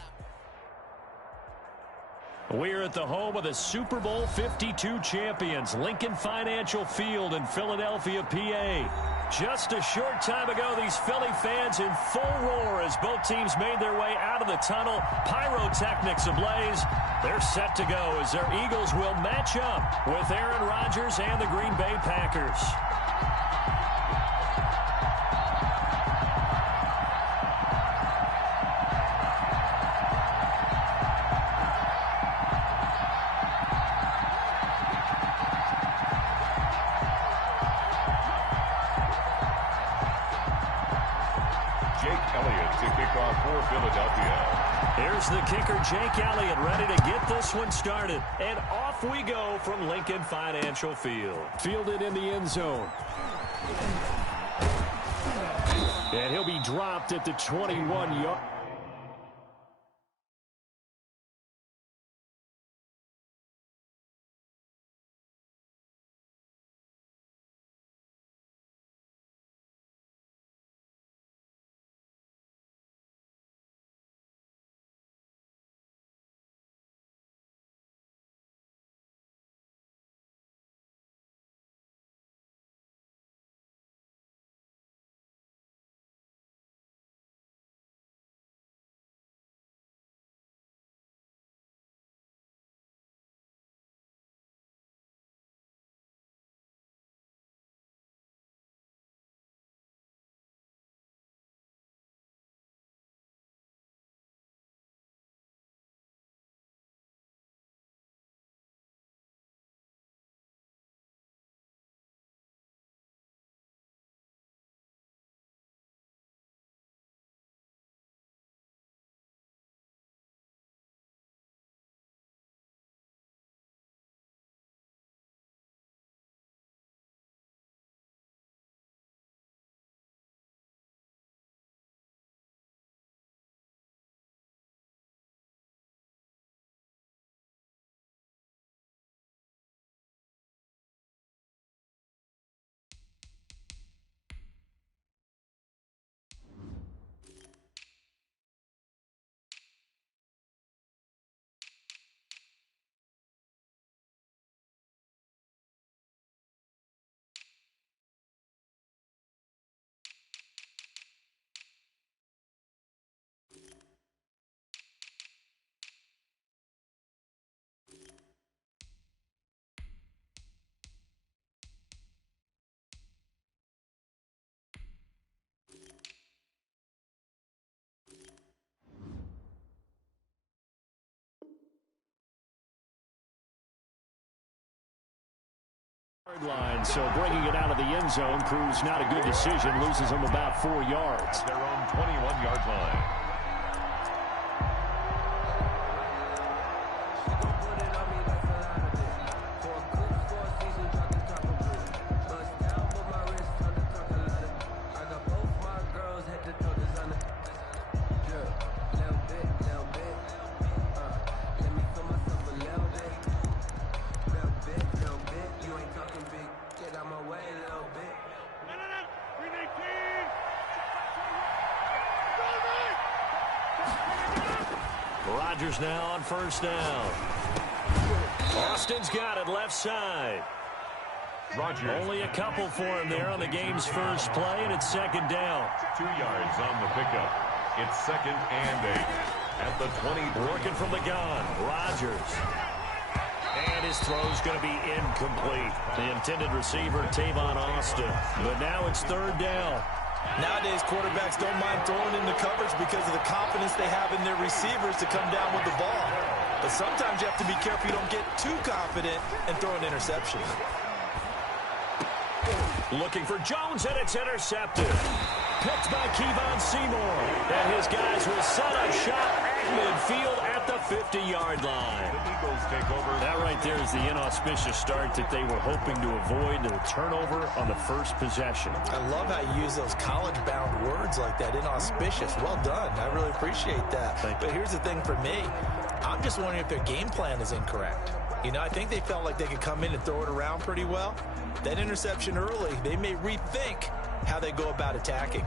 We're at the home of the Super Bowl 52 champions, Lincoln Financial Field in Philadelphia, PA. Just a short time ago, these Philly fans in full roar as both teams made their way out of the tunnel. Pyrotechnics ablaze. They're set to go as their Eagles will match up with Aaron Rodgers and the Green Bay Packers. Here's the kicker, Jake Elliott, ready to get this one started. And off we go from Lincoln Financial Field. Fielded in the end zone. And he'll be dropped at the 21-yard. Line, so bringing it out of the end zone proves not a good decision. Loses them about 4 yards. Their own 21-yard line. Rodgers now on first down. Austin's got it left side. Rodgers. Only a couple for him there on the game's first play, and it's second down. 2 yards on the pickup. It's 2nd and 8 at the 20. Working from the gun, Rodgers. And his throw's going to be incomplete. The intended receiver, Tavon Austin. But now it's 3rd down. Nowadays, quarterbacks don't mind throwing into coverage because of the confidence they have in their receivers to come down with the ball. But sometimes you have to be careful you don't get too confident and throw an interception. Looking for Jones, and it's intercepted. picked by Kevon Seymour. And his guys will set up shop at midfield at the 50-yard line. The Eagles take over. That right there is the inauspicious start that they were hoping to avoid, the turnover on the first possession. I love how you use those college-bound words like that, inauspicious. Well done. I really appreciate that. But here's the thing for me. I'm just wondering if their game plan is incorrect. You know, I think they felt like they could come in and throw it around pretty well. That interception early, they may rethink how they go about attacking.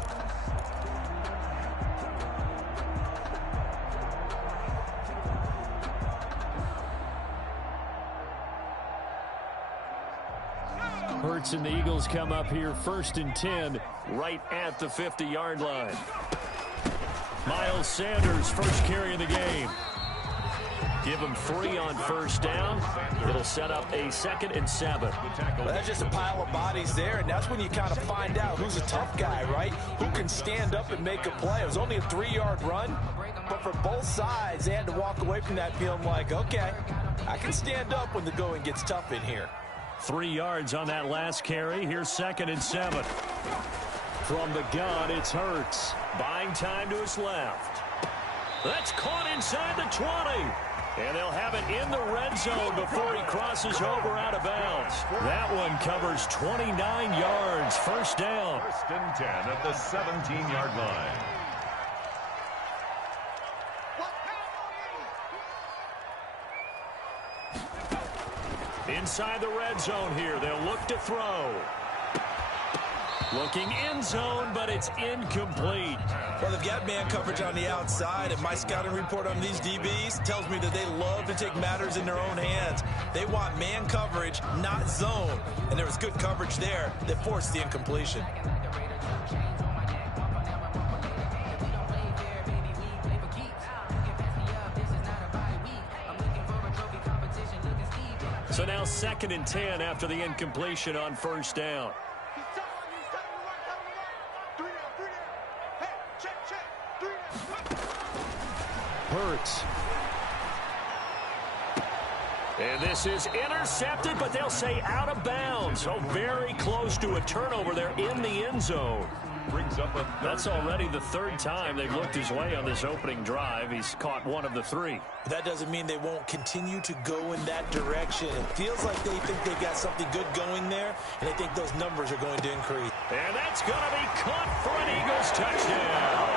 Hurts and the Eagles come up here 1st and 10 right at the 50-yard line. Miles Sanders, first carry of the game. Give him 3 on first down. It'll set up a 2nd and 7. Well, that's just a pile of bodies there, and that's when you kind of find out who's a tough guy, right? Who can stand up and make a play. It was only a 3-yard run, but for both sides, they had to walk away from that feeling like, okay, I can stand up when the going gets tough in here. 3 yards on that last carry. Here's 2nd and 7. From the gun, it's Hurts. Buying time to his left. That's caught inside the 20. And they'll have it in the red zone before he crosses over out of bounds. That one covers 29 yards. First down. 1st and 10 at the 17-yard line. Inside the red zone here. They'll look to throw. Looking end zone, but it's incomplete. Well, they've got man coverage on the outside, and my scouting report on these DBs tells me that they love to take matters in their own hands. They want man coverage, not zone. And there was good coverage there that forced the incompletion. So now 2nd and 10 after the incompletion on first down. Hurts. And this is intercepted, but they'll say out of bounds. So very close to a turnover there in the end zone. Brings up a That's already the 3rd time they've looked his way on this opening drive. He's caught 1 of the 3. That doesn't mean they won't continue to go in that direction. It feels like they think they've got something good going there, and they think those numbers are going to increase. And that's going to be caught for an Eagles touchdown.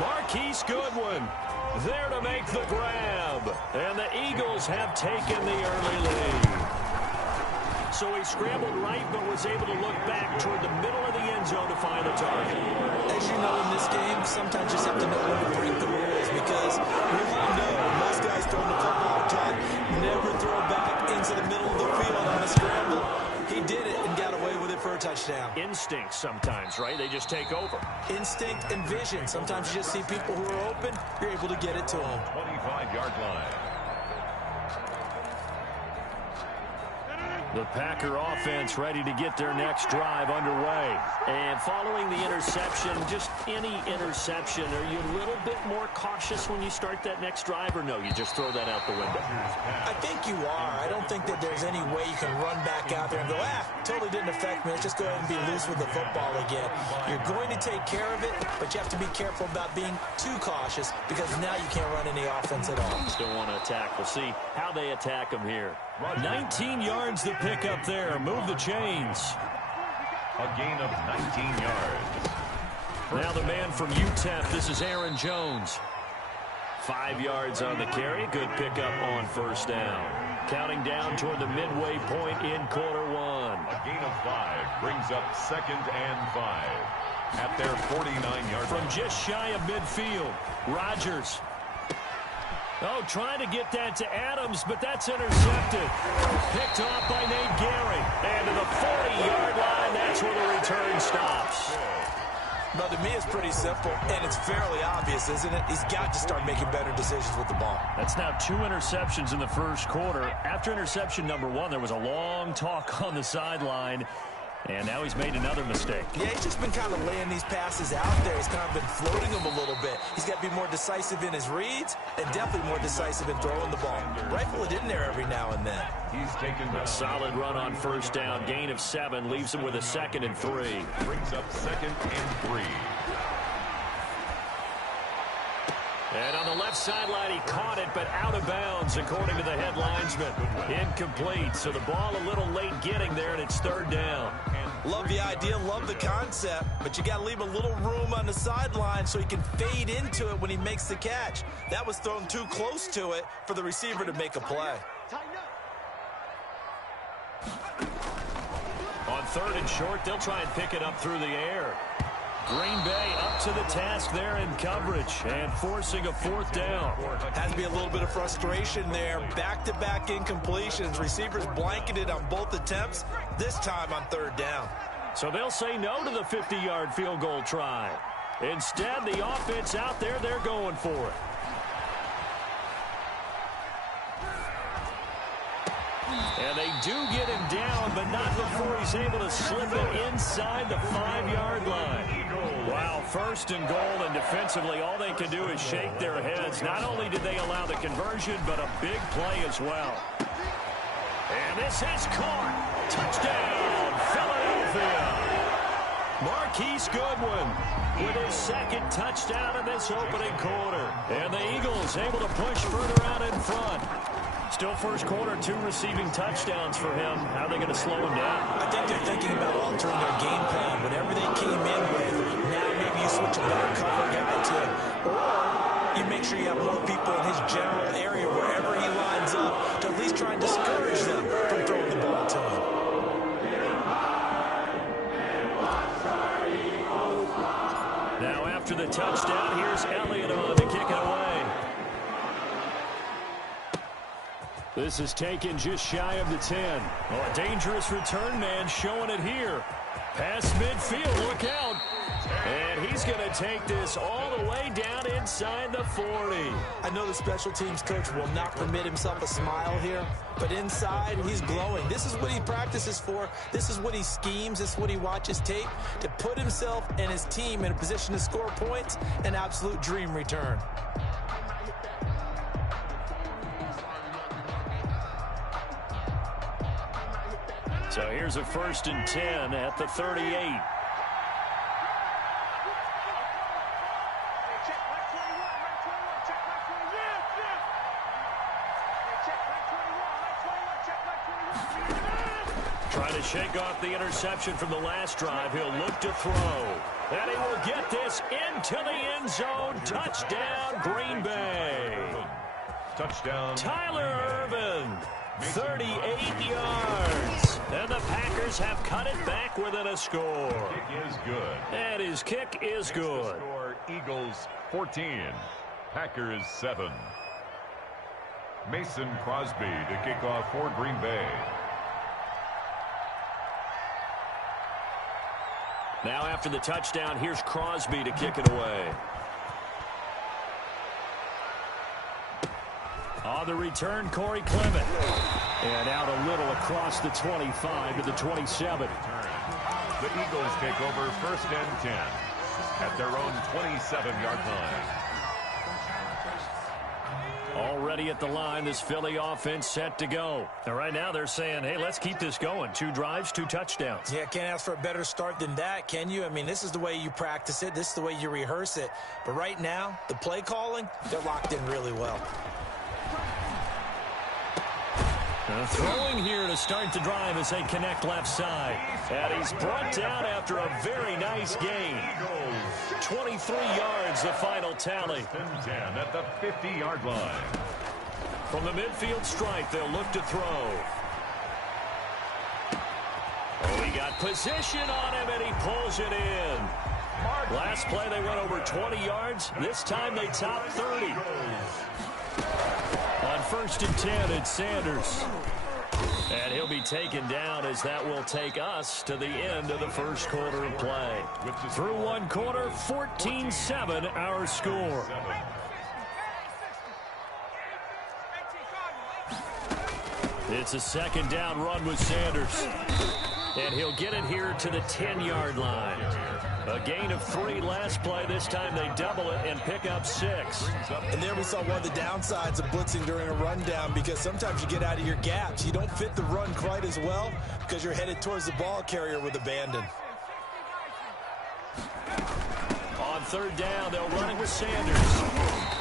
Marquise Goodwin there to make the grab. And the Eagles have taken the early lead. So he scrambled right, but was able to look back toward the middle of the end zone to find the target. As you know, in this game, sometimes you just have to know when to break the rules, because we all know most guys throwing the football taught never throw back into the middle of the field on a scramble. He did it and got away with it for a touchdown. Instinct sometimes, right? They just take over. Instinct and vision. Sometimes you just see people who are open, you're able to get it to them. 25-yard line. The Packer offense ready to get their next drive underway. And following the interception, just any interception, are you a little bit more cautious when you start that next drive, or no, you just throw that out the window? I think you are. I don't think that there's any way you can run back out there and go, totally didn't affect me. Let's just go ahead and be loose with the football again. You're going to take care of it, but you have to be careful about being too cautious, because now you can't run any offense at all. Still want to attack. We'll see how they attack them here. 19 yards to pick up there. Move the chains. A gain of 19 yards. Now the man from UTEP, this is Aaron Jones. 5 yards on the carry. Good pickup on first down. Counting down toward the midway point in quarter 1. A gain of 5 brings up 2nd and 5 at their 49-yard From just shy of midfield, Rodgers. Oh, trying to get that to Adams, but that's intercepted. Picked off by Nate Gehry. And to the 40-yard line, that's where the return stops. But to me, it's pretty simple, and it's fairly obvious, isn't it? He's got to start making better decisions with the ball. That's now 2 interceptions in the first quarter. After interception number 1, there was a long talk on the sideline. And now he's made another mistake. Yeah, he's just been kind of laying these passes out there. He's kind of been floating them a little bit. He's got to be more decisive in his reads and definitely more decisive in throwing the ball. Rifle it in there every now and then. He's taken a solid run on first down. Gain of 7 leaves him with a 2nd and 3. Brings up 2nd and 3. And on the left sideline, he caught it, but out of bounds, according to the head linesman. Incomplete, so the ball a little late getting there, and it's 3rd down. Love the idea, love the concept, but you got to leave a little room on the sideline so he can fade into it when he makes the catch. That was thrown too close to it for the receiver to make a play. On 3rd and short, they'll try and pick it up through the air. Green Bay up to the task there in coverage and forcing a 4th down. Has to be a little bit of frustration there. Back-to-back incompletions. Receivers blanketed on both attempts, this time on 3rd down. So they'll say no to the 50-yard field goal try. Instead, the offense out there, they're going for it. And they do get him down, but not before he's able to slip it inside the 5-yard line. Wow, 1st and goal, and defensively, all they can do is shake their heads. Not only did they allow the conversion, but a big play as well. And this is caught. Touchdown, Philadelphia. Marquise Goodwin with his 2nd touchdown in this opening quarter. And the Eagles able to push further out in front. Still first quarter, 2 receiving touchdowns for him. How are they going to slow him down? I think they're thinking about altering their game plan. Whatever they came in with, now maybe you switch a better cover guy to it. Or you make sure you have more people in his general area wherever he lines up to at least try and discourage them from throwing the ball to him. Now after the touchdown, here's Elliott on to kick it away. This is taken just shy of the 10. Oh, a dangerous return man showing it here. Past midfield, look out. And he's going to take this all the way down inside the 40. I know the special teams coach will not permit himself a smile here, but inside, he's glowing. This is what he practices for. This is what he schemes. This is what he watches tape to put himself and his team in a position to score points. An absolute dream return. So here's a 1st and 10 at the 38. Trying to shake off the interception from the last drive. He'll look to throw. And he will get this into the end zone. Touchdown, Green Bay. Touchdown. Tyler Ervin, 38 yards. And the Packers have cut it back within a score. Kick is good. And his kick is good. Score, Eagles 14, Packers 7. Mason Crosby to kick off for Green Bay. Now after the touchdown, here's Crosby to kick it away. On the return, Corey Clement. And out a little across the 25 to the 27. The Eagles take over 1st and 10 at their own 27-yard line. Already at the line, this Philly offense set to go. And right now they're saying, hey, let's keep this going. 2 drives, 2 touchdowns. Yeah, can't ask for a better start than that, can you? I mean, this is the way you practice it. This is the way you rehearse it. But right now, the play calling, they're locked in really well. Throwing here to start the drive as they connect left side. And he's brought down after a very nice gain. 23 yards, the final tally. 10 at the 50-yard line. From the midfield stripe, they'll look to throw. Oh, he got position on him, and he pulls it in. Last play, they went over 20 yards. This time, they top 30. On 1st and 10, it's Sanders. And he'll be taken down as that will take us to the end of the first quarter of play. Through 1 quarter, 14-7 our score. It's a 2nd down run with Sanders. And he'll get it here to the 10-yard line. A gain of 3 last play. This time they double it and pick up 6. And there we saw one of the downsides of blitzing during a rundown, because sometimes you get out of your gaps. You don't fit the run quite as well because you're headed towards the ball carrier with abandon. On 3rd down, they'll run it with Sanders.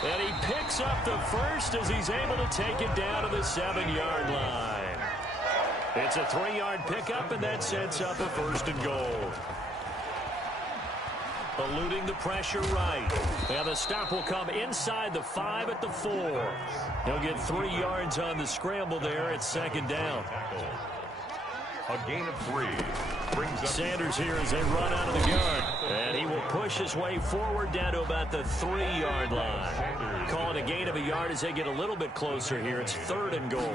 And he picks up the first as he's able to take it down to the 7-yard line. It's a 3-yard pickup, and that sets up a 1st and goal. Eluding the pressure right. And the stop will come inside the 5 at the 4. He'll get 3 yards on the scramble there at 2nd down. A gain of 3. Brings up Sanders here as they run out of the gun. And he will push his way forward down to about the 3-yard line. Call it a gain of a yard as they get a little bit closer here. It's 3rd and goal.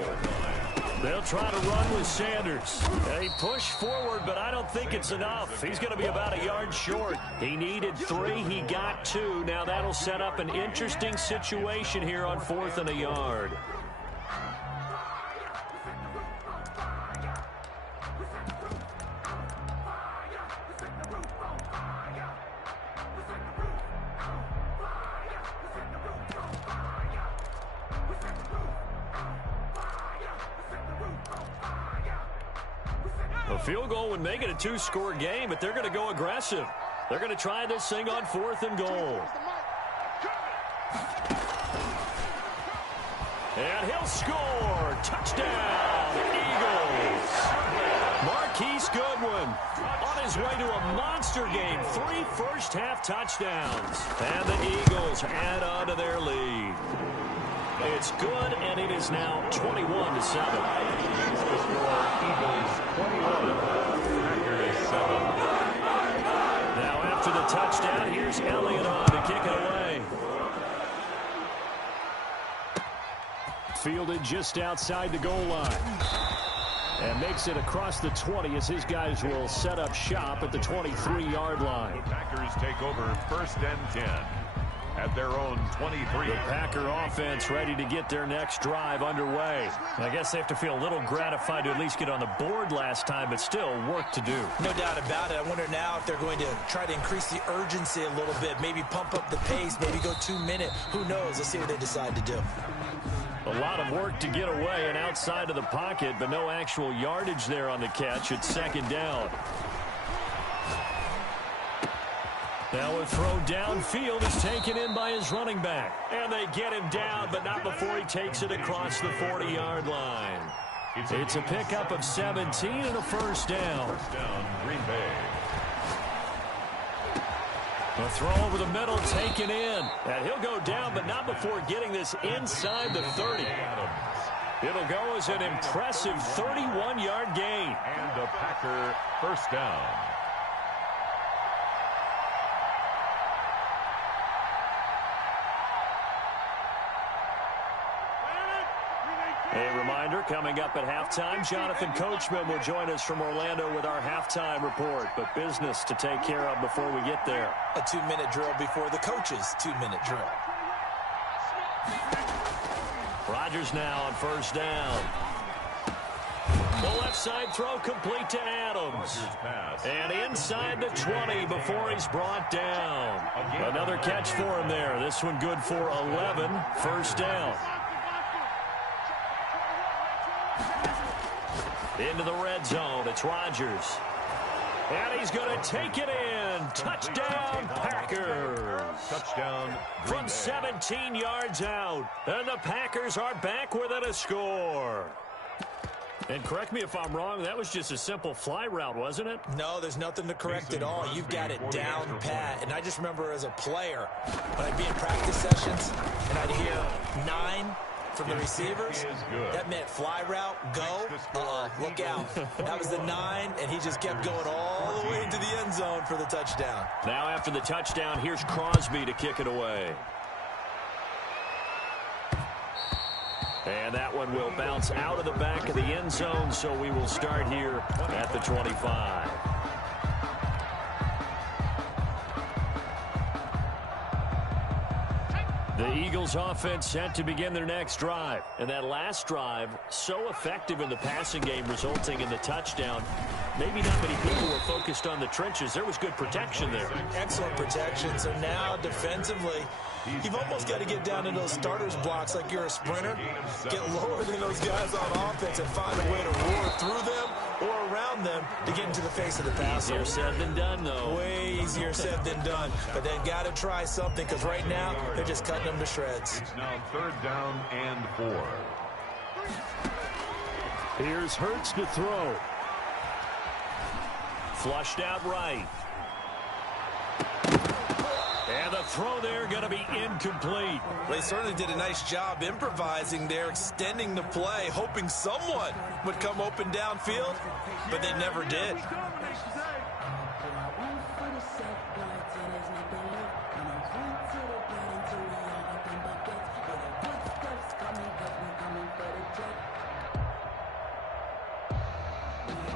They'll try to run with Sanders. They push forward, but I don't think it's enough. He's going to be about a yard short. He needed 3. He got 2. Now that'll set up an interesting situation here on 4th and a yard. A field goal would make it a 2-score game, but they're going to go aggressive. They're going to try this thing on 4th and goal. And he'll score. Touchdown, Eagles. Marquise Goodwin on his way to a monster game. 3 first-half touchdowns. And the Eagles add on to their lead. It's good, and it is now 21-7. Eagles 21, Packers 7. Now after the touchdown, here's Elliott on to kick it away. Fielded just outside the goal line. And makes it across the 20 as his guys will set up shop at the 23-yard line. The Packers take over 1st and 10. At their own 23. The Packer offense ready to get their next drive underway. I guess they have to feel a little gratified to at least get on the board last time, but still work to do. No doubt about it. I wonder now if they're going to try to increase the urgency a little bit, maybe pump up the pace, maybe go 2-minute. Who knows? Let's see what they decide to do. A lot of work to get away and outside of the pocket, but no actual yardage there on the catch. It's 2nd down. Now a throw downfield is taken in by his running back. And they get him down, but not before he takes it across the 40-yard line. It's a pickup of 17 and a 1st down. 1st down, Green Bay. A throw over the middle taken in. And he'll go down, but not before getting this inside the 30. It'll go as an impressive 31-yard gain. And a Packer 1st down. A reminder, coming up at halftime, Jonathan Coachman will join us from Orlando with our halftime report. But business to take care of before we get there. A 2-minute drill before the coach's 2-minute drill. Rodgers now on 1st down. The left side throw complete to Adams. And inside the 20 before he's brought down. Another catch for him there. This one good for 11. 1st down. Into the red zone. It's Rodgers. And he's going to take it in. Touchdown, Packers. Touchdown. From 17 yards out. And the Packers are back within a score. And correct me if I'm wrong, that was just a simple fly route, wasn't it? No, there's nothing to correct at all. You've got it down pat. And I just remember as a player, when I'd be in practice sessions, and I'd hear 9 from the receivers, that meant fly route, go, look out. That was the 9, and he just kept going all the way into the end zone for the touchdown. Now after the touchdown, here's Crosby to kick it away. And that one will bounce out of the back of the end zone, so we will start here at the 25. The The Eagles offense set to begin their next drive. And that last drive, so effective in the passing game, resulting in the touchdown. Maybe not many people were focused on the trenches. There was good protection there. Excellent protection. So now defensively, you've almost got to get down into those starters blocks like you're a sprinter. Get lower than those guys on offense and find a way to roar through them or around them to get into the face of the passer. Easier said than done, though. Way easier said than done. But they've got to try something because right now they're just cutting them to shreds. It's now 3rd down and 4. Here's Hurts to throw. Flushed out right. And the throw there going to be incomplete. They certainly did a nice job improvising there, extending the play, hoping someone would come open downfield, but they never did.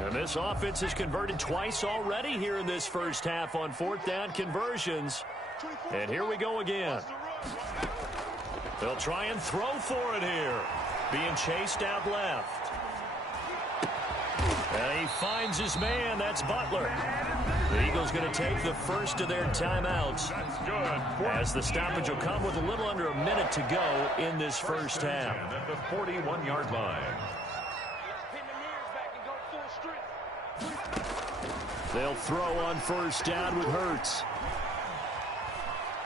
And this offense has converted twice already here in this first half on 4th down conversions. And here we go again. They'll try and throw for it here. Being chased out left. And he finds his man. That's Butler. The Eagles going to take the first of their timeouts. As the stoppage will come with a little under a minute to go in this first half. At the 41-yard line. They'll throw on 1st down with Hurts.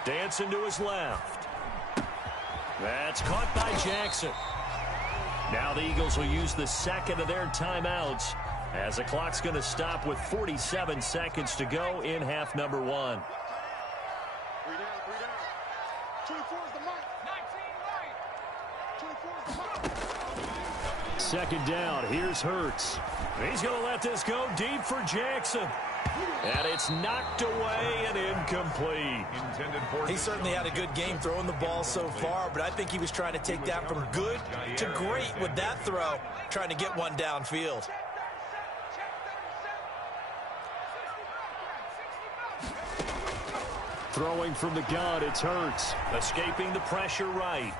Dancing to his left. That's caught by Jackson. Now the Eagles will use the second of their timeouts as the clock's going to stop with 47 seconds to go in half number 1. 3 down, 3 down. 24 is the mark. 19 right. 24 is the mark. 2nd down. Here's Hurts. He's going to let this go deep for Jackson. And it's knocked away and incomplete. He certainly had a good game throwing the ball so far, but I think he was trying to take that from good to great with that throw, trying to get one downfield. Throwing from the gun, it's Hurts. Escaping the pressure right.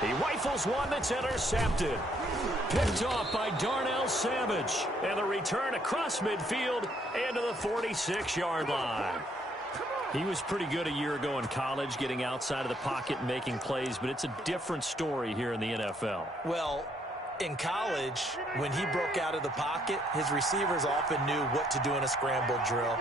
He rifles one that's intercepted. Picked off by Darnell Savage. And the return across midfield into the 46-yard line. He was pretty good a year ago in college, getting outside of the pocket and making plays, but it's a different story here in the NFL. Well, in college, when he broke out of the pocket, his receivers often knew what to do in a scramble drill.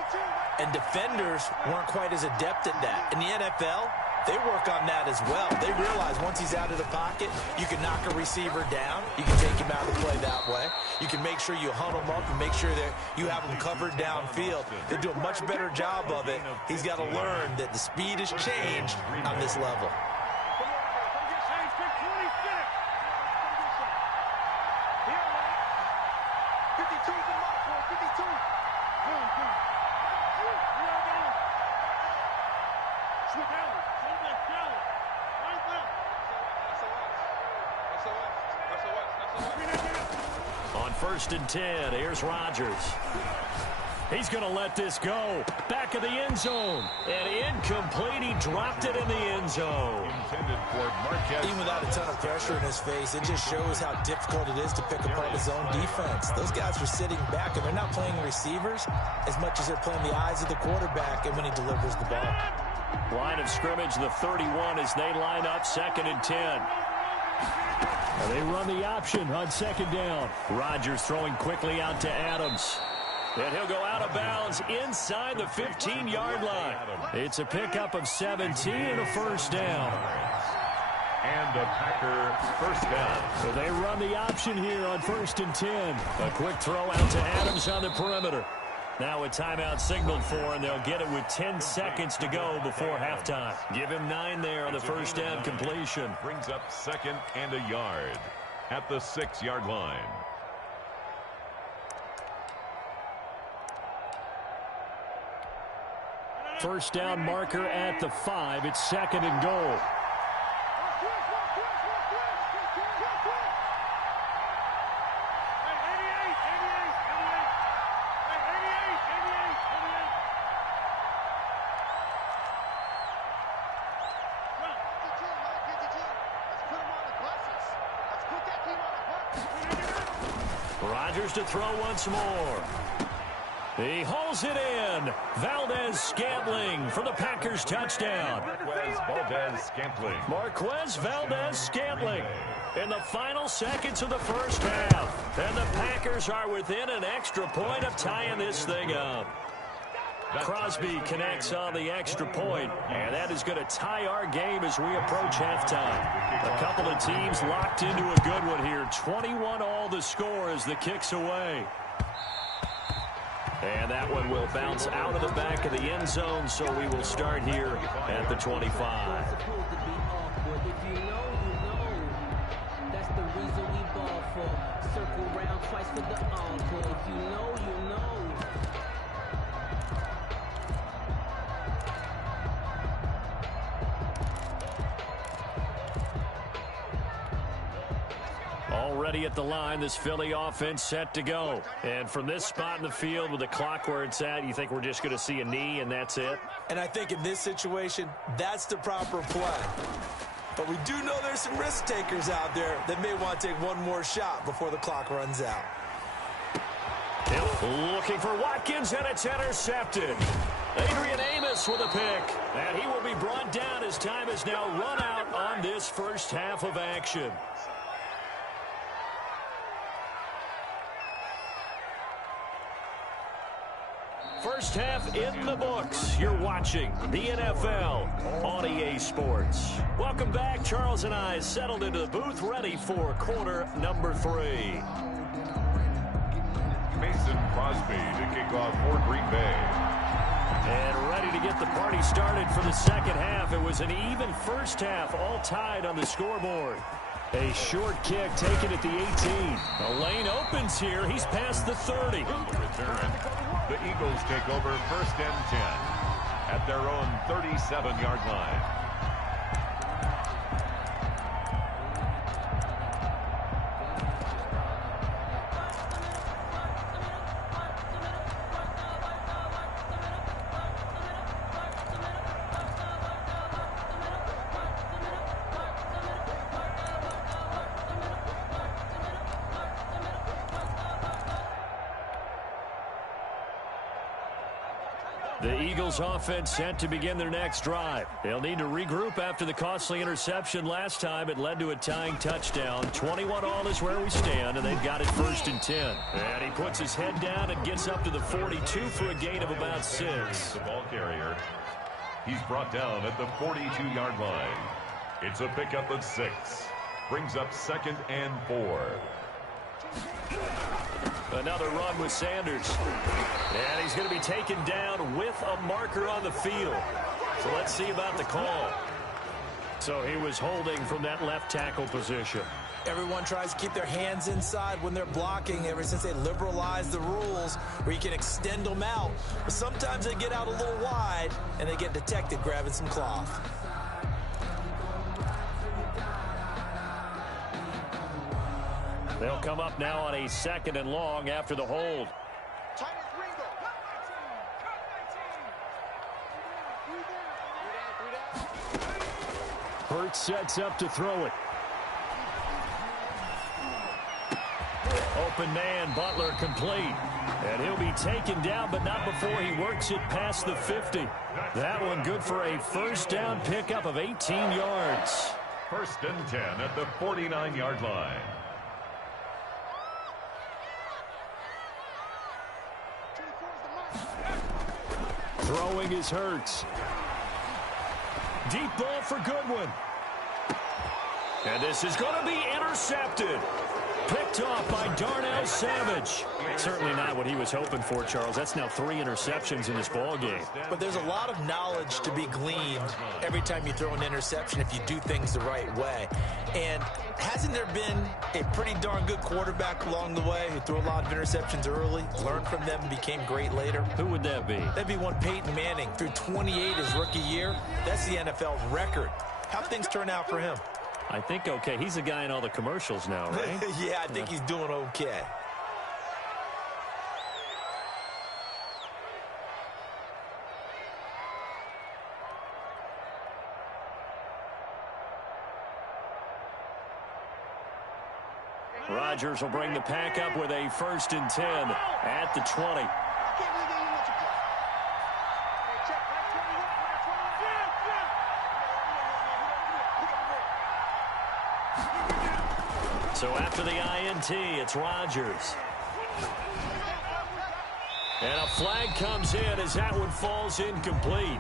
And defenders weren't quite as adept at that. In the NFL, they work on that as well. They realize once he's out of the pocket, you can knock a receiver down. You can take him out of the play that way. You can make sure you hunt him up and make sure that you have him covered downfield. They do a much better job of it. He's got to learn that the speed has changed on this level. On 1st and 10, here's Rodgers. He's going to let this go. Back of the end zone. And incomplete. He dropped it in the end zone. Even without a ton of pressure in his face, it just shows how difficult it is to pick apart his own defense. Those guys are sitting back, and they're not playing receivers as much as they're playing the eyes of the quarterback and when he delivers the ball. Line of scrimmage, the 31 as they line up 2nd and 10. And they run the option on 2nd down. Rodgers throwing quickly out to Adams. And he'll go out of bounds inside the 15-yard line. It's a pickup of 17 and a 1st down. And a Packer 1st down. So they run the option here on 1st and 10. A quick throw out to Adams on the perimeter. Now a timeout signaled for, and they'll get it with 10 seconds to go before halftime. Give him 9 there on the 1st down completion. Brings up 2nd and a yard at the 6-yard line. First down marker at the 5. It's 2nd and goal. Rodgers to throw once more. He hauls it in. Valdez-Scantling for the Packers touchdown. Marquez Valdez-Scantling in the final seconds of the first half. And the Packers are within an extra point of tying this thing up. Crosby connects on the extra point, and that is going to tie our game as we approach halftime. A couple of teams locked into a good one here. 21-all the score as the kick's away. And that one will bounce out of the back of the end zone, so we will start here at the 25. That's the reason we ball for. Circle round twice for the encore. If you know, you know. Already at the line, this Philly offense set to go. And from this spot in the field with the clock where it's at, you think we're just going to see a knee and that's it? And I think in this situation, that's the proper play. But we do know there's some risk takers out there that may want to take one more shot before the clock runs out. Looking for Watkins, and it's intercepted. Adrian Amos with a pick. And he will be brought down as time has now run out on this first half of action. First half in the books. You're watching the NFL on EA Sports. Welcome back. Charles and I settled into the booth, ready for quarter number 3. Mason Crosby to kick off for Green Bay. And ready to get the party started for the second half. It was an even first half, all tied on the scoreboard. A short kick taken at the 18. The lane opens here. He's past the 30. Return. The Eagles take over 1st and 10 at their own 37-yard line. The Eagles offense set to begin their next drive. They'll need to regroup after the costly interception last time. It led to a tying touchdown. 21-all is where we stand, and they've got it 1st and 10. And he puts his head down and gets up to the 42 for a gain of about 6. The ball carrier. He's brought down at the 42-yard line. It's a pickup of 6. Brings up 2nd and 4. Another run with Sanders. And he's going to be taken down with a marker on the field. So let's see about the call. So he was holding from that left tackle position. Everyone tries to keep their hands inside when they're blocking ever since they liberalized the rules where you can extend them out. But sometimes they get out a little wide and they get detected grabbing some cloth. They'll come up now on a 2nd and long after the hold. Hurts sets up to throw it. Open man, Butler complete. And he'll be taken down, but not before he works it past the 50. That one good for a first down pickup of 18 yards. 1st and 10 at the 49-yard line. Throwing is Hurts. Deep ball for Goodwin. And this is going to be intercepted. Picked off by Darnell Savage. Certainly not what he was hoping for, Charles. That's now 3 interceptions in this ball game. But there's a lot of knowledge to be gleaned every time you throw an interception if you do things the right way. And hasn't there been a pretty darn good quarterback along the way who threw a lot of interceptions early, learned from them, and became great later? Who would that be? That'd be one Peyton Manning. Threw 28 his rookie year. That's the NFL record. How'd things turn out for him? I think okay. He's a guy in all the commercials now, right? Yeah, I think he's doing okay. Rodgers will bring the pack up with a 1st and 10 at the 20. So after the INT, it's Rodgers. And a flag comes in as that one falls incomplete.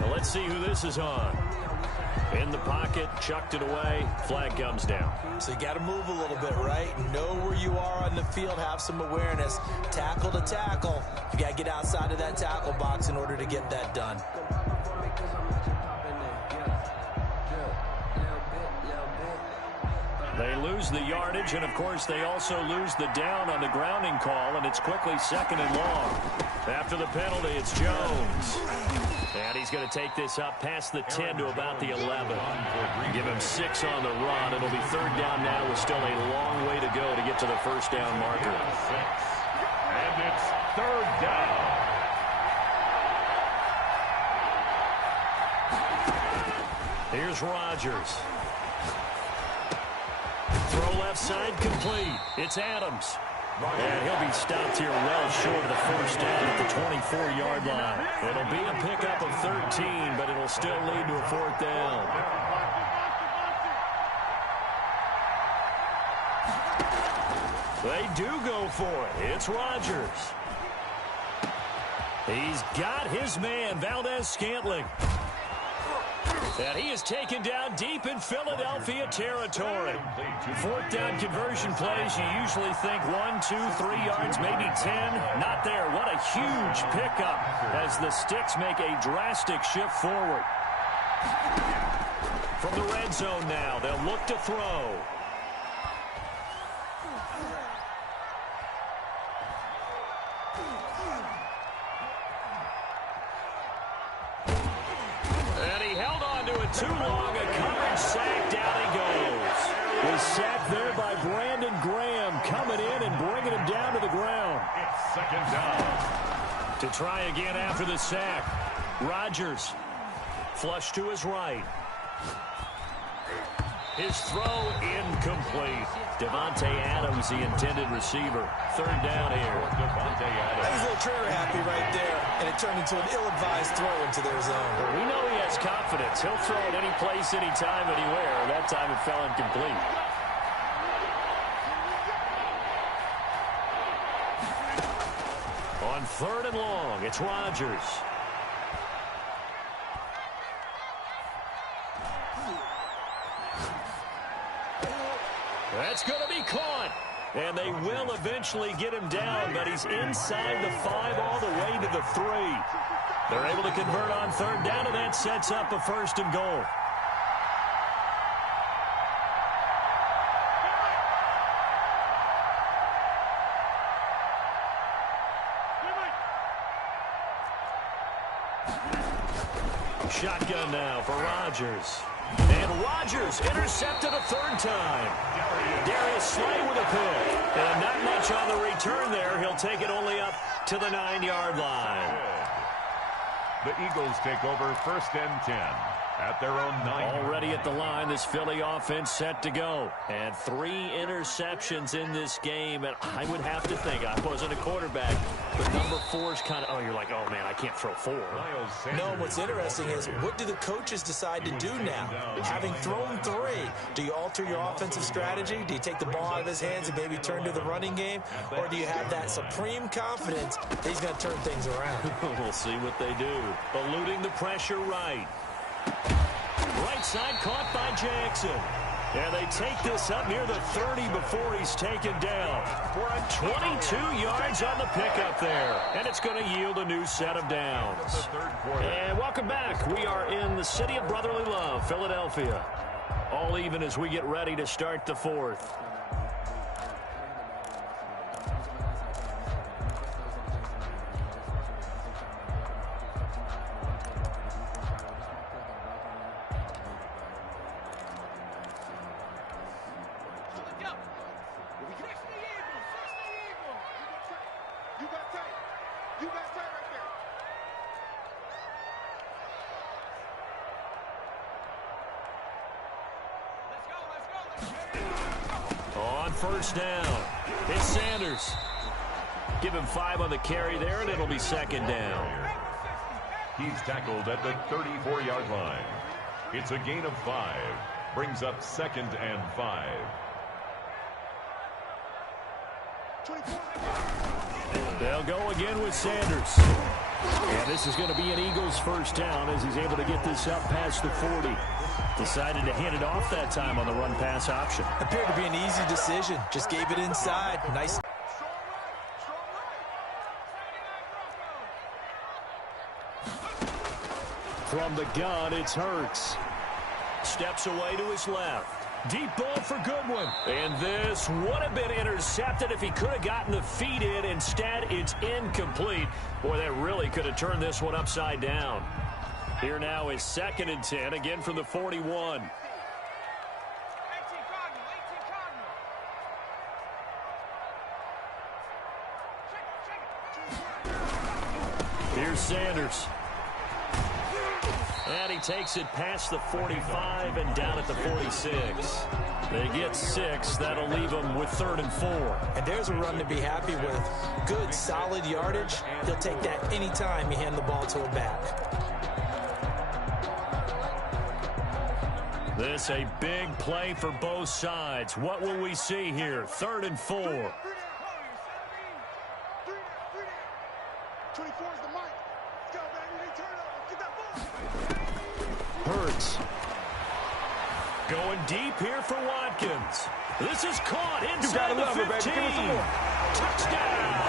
Well, let's see who this is on. In the pocket, chucked it away, flag comes down. So you got to move a little bit, right? Know where you are on the field, have some awareness. Tackle to tackle. You got to get outside of that tackle box in order to get that done. They lose the yardage, and, of course, they also lose the down on the grounding call, and it's quickly 2nd and long. After the penalty, it's Jones. And he's going to take this up past the 10 to about the 11. Give him 6 on the run. It'll be 3rd down now with still a long way to go to get to the 1st down marker. And it's 3rd down. Here's Rodgers. Throw left side complete. It's Adams. And he'll be stopped here well short of the 1st down at the 24-yard line. It'll be a pickup of 13, but it'll still lead to a 4th down. They do go for it. It's Rodgers. He's got his man, Valdez-Scantling. And he is taken down deep in Philadelphia territory. 4th down conversion plays, you usually think 1, 2, 3 yards, maybe 10. Not there. What a huge pickup as the Sticks make a drastic shift forward. From the red zone now, they'll look to throw. Too long, a coverage sack, down he goes. Was sacked there by Brandon Graham, coming in and bringing him down to the ground. It's 2nd down. To try again after the sack, Rodgers, flush to his right. His throw incomplete. Devontae Adams, the intended receiver. 3rd down here. Devontae Adams. That was a little trigger happy right there, and it turned into an ill-advised throw into their zone. We know he has confidence. He'll throw it any place, anytime, anywhere. That time it fell incomplete. On 3rd and long, it's Rodgers. That's going to be caught. And they will eventually get him down, but he's inside the 5 all the way to the 3. They're able to convert on 3rd down, and that sets up a 1st and goal. Shotgun now for Rodgers. And Rodgers intercepted a 3rd time. Darius Slay with a pick. And not much on the return there. He'll take it only up to the 9-yard line. The Eagles take over 1st and 10 at their own 9. Already at the line, this Philly offense set to go. And 3 interceptions in this game. And I would have to think, I wasn't a quarterback, but number 4 is kind of, you're like, oh, man, I can't throw 4. No, what's interesting is, what do the coaches decide to do now? Having thrown 3, do you alter your offensive strategy? Do you take the ball out of his hands and maybe turn to the running game? Or do you have that supreme confidence that he's going to turn things around? We'll see what they do. Eluding the pressure right. Right side caught by Jackson. And they take this up near the 30 before he's taken down. 22 yards on the pickup there. And it's going to yield a new set of downs. And welcome back. We are in the city of brotherly love, Philadelphia. All even as we get ready to start the 4th. first down. It's Sanders. Give him 5 on the carry there, and it'll be second down. He's tackled at the 34-yard line. It's a gain of 5. Brings up 2nd and 5. They'll go again with Sanders. And this is going to be an Eagles first down as he's able to get this up past the 40. Decided to hand it off that time on the run-pass option. Appeared to be an easy decision. Just gave it inside. Nice. From the gun, it's Hurts. Steps away to his left. Deep ball for Goodwin. And this would have been intercepted if he could have gotten the feet in. Instead, it's incomplete. Boy, that really could have turned this one upside down. Here now is 2nd and 10, again from the 41. Here's Sanders. And he takes it past the 45 and down at the 46. They get 6. That'll leave them with 3rd and 4. And there's a run to be happy with. Good, solid yardage. He'll take that anytime you hand the ball to a back. This a big play for both sides. What will we see here? 3rd and 4. 24 is the mic. Let's go, baby. They turn up. Get that ball. Hurts. Going deep here for Watkins. This is caught inside the 15. Touchdown,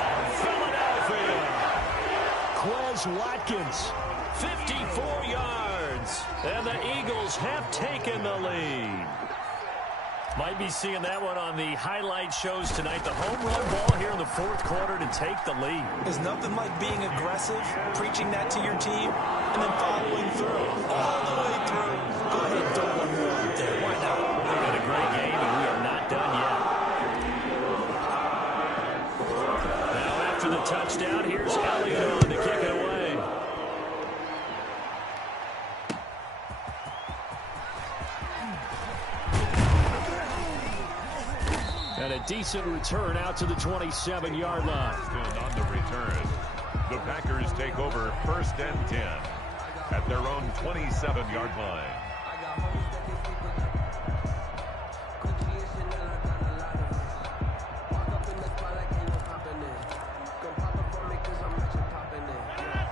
Philadelphia. Quez Watkins, 54 yards. And the Eagles have taken the lead. Might be seeing that one on the highlight shows tonight. The home run ball here in the 4th quarter to take the lead. There's nothing like being aggressive, preaching that to your team, and then following through. All the way through. Go ahead and throw one more out there. Why not? We've had a great game, and we are not done yet. Now after the touchdown, here's Elliott on to kick it away. And a decent return out to the 27-yard line. Still on the return. The Packers take over 1st and 10 at their own 27-yard line.